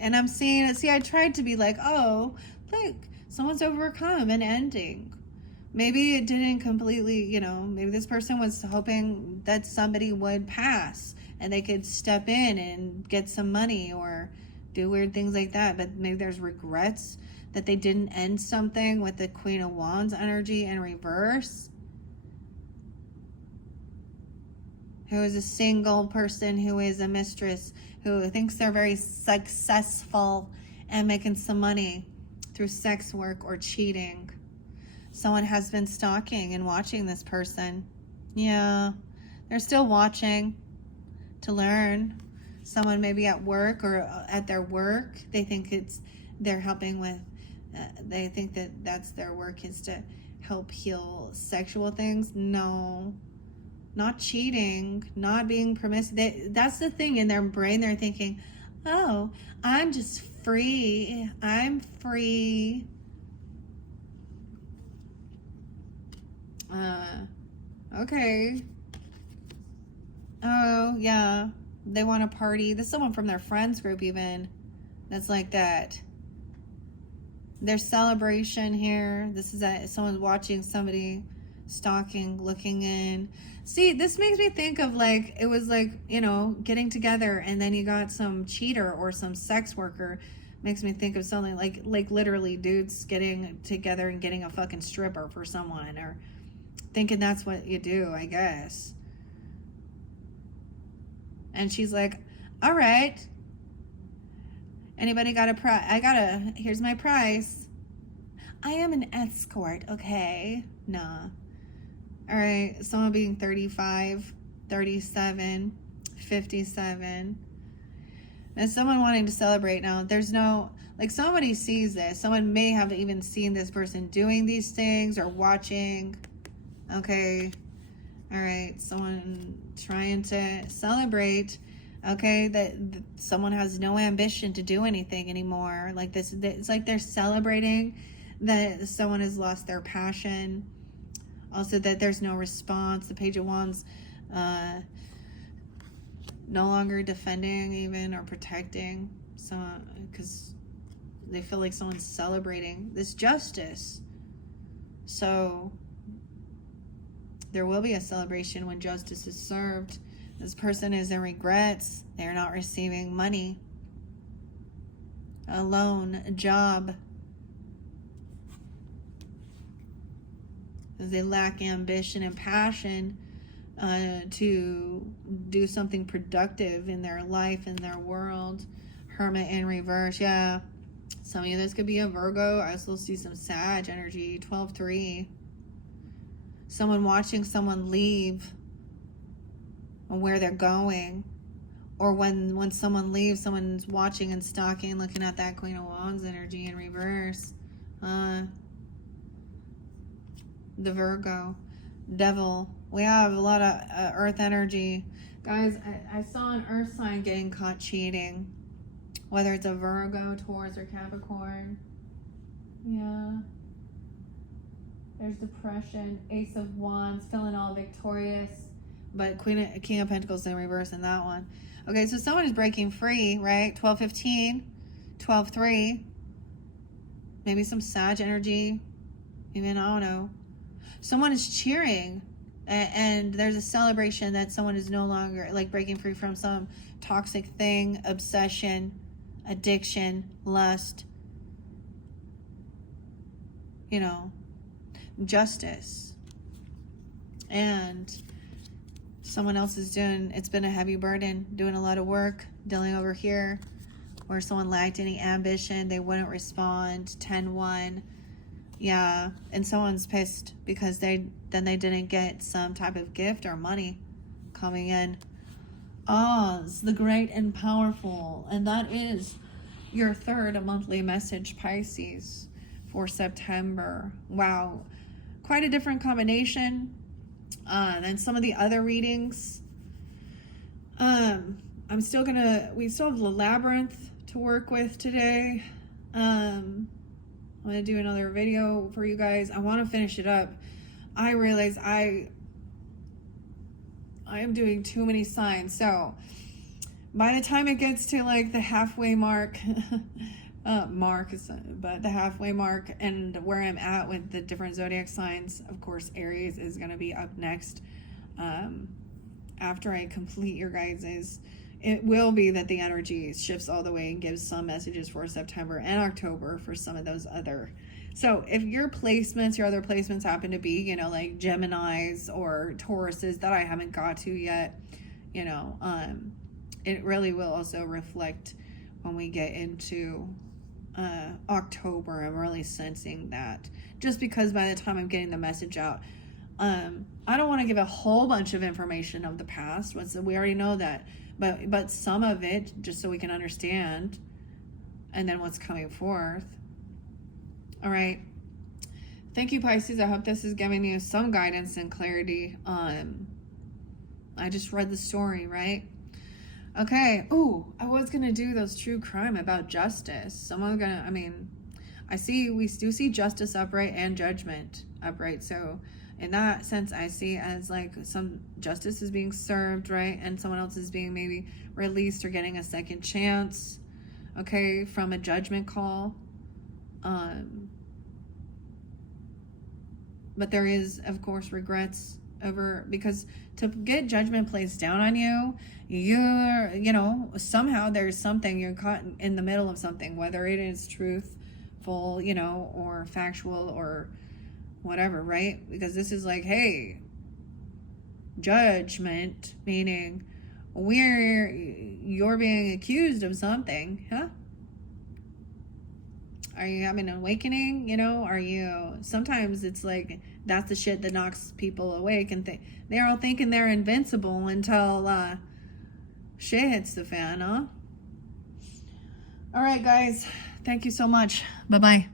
And I'm seeing it. See, I tried to be like, oh, look, someone's overcome an ending. Maybe it didn't completely, maybe this person was hoping that somebody would pass and they could step in and get some money or do weird things like that. But maybe there's regrets that they didn't end something with the Queen of Wands energy in reverse. Who is a single person, who is a mistress, who thinks they're very successful and making some money through sex work or cheating. Someone has been stalking and watching this person. Yeah, they're still watching to learn. Someone maybe at work or at their work, they think they're helping with, they think that's their work, is to help heal sexual things. No. Not cheating, not being permissive. That's the thing in their brain. They're thinking, oh, I'm just free. I'm free. Okay. Oh, yeah. They want to party. There's someone from their friends group even that's like that. There's celebration here. This is someone's watching somebody stalking, looking in. See, this makes me think of like, it was like, getting together and then you got some cheater or some sex worker. Makes me think of something like literally dudes getting together and getting a fucking stripper for someone, or thinking that's what you do, I guess. And she's like, all right, anybody got a price? Here's my price. I am an escort, okay? Nah. All right, someone being 35, 37, 57. And someone wanting to celebrate now. There's no, like, somebody sees this. Someone may have even seen this person doing these things or watching. Okay. All right, someone trying to celebrate. Okay, that someone has no ambition to do anything anymore. Like this, it's like they're celebrating that someone has lost their passion. Also that there's no response. The Page of Wands, no longer defending even or protecting. So, because they feel like someone's celebrating this justice. So there will be a celebration when justice is served. This person is in regrets. They're not receiving money, a loan, a job. They lack ambition and passion to do something productive in their life, in their world. Hermit in reverse, yeah. Some of you, this could be a Virgo. I also see some Sag energy, 12-3. Someone watching someone leave and where they're going. Or when someone leaves, someone's watching and stalking, looking at that Queen of Wands energy in reverse. The Virgo. Devil. We have a lot of earth energy. Guys, I saw an earth sign getting caught cheating. Whether it's a Virgo, Taurus, or Capricorn. Yeah. There's depression, Ace of Wands, feeling all victorious. But King of Pentacles in reverse in that one. Okay, so someone is breaking free, right? 12-15, 12-3. Maybe some Sag energy. Even, I don't know. Someone is cheering. And there's a celebration that someone is no longer, like, breaking free from some toxic thing, obsession, addiction, lust, you know, justice. And someone else is it's been a heavy burden, doing a lot of work, dealing over here, or someone lacked any ambition, they wouldn't respond, 10-1. Yeah, and someone's pissed because they didn't get some type of gift or money coming in. Oz, the great and powerful. And that is your third monthly message, Pisces, for September. Wow. Quite a different combination than some of the other readings. We still have the labyrinth to work with today. I'm going to do another video for you guys. I want to finish it up. I realize I am doing too many signs. So by the time it gets to like the halfway mark, the halfway mark and where I'm at with the different zodiac signs, of course, Aries is going to be up next. After I complete your guys's, it will be that the energy shifts all the way and gives some messages for September and October for some of those other. So if your other placements happen to be, you know, like Geminis or Tauruses that I haven't got to yet, you know, it really will also reflect when we get into October. I'm really sensing that, just because by the time I'm getting the message out, I don't want to give a whole bunch of information of the past. We already know that, but some of it, just so we can understand, and then what's coming forth. All right. Thank you, Pisces. I hope this is giving you some guidance and clarity. I just read the story, right? Okay. Oh, I was going to do those true crime about justice. We do see justice upright and judgment upright. So in that sense, I see as like some justice is being served, right? And someone else is being maybe released or getting a second chance, okay, from a judgment call. But there is, of course, regrets over, because to get judgment placed down on you, somehow there's something, you're caught in the middle of something, whether it is truthful, or factual or whatever, right? Because this is like, hey, judgment, meaning you're being accused of something, huh? Are you having an awakening? Sometimes it's like, that's the shit that knocks people awake, and they're all thinking they're invincible until shit hits the fan, huh? All right, guys. Thank you so much. Bye-bye.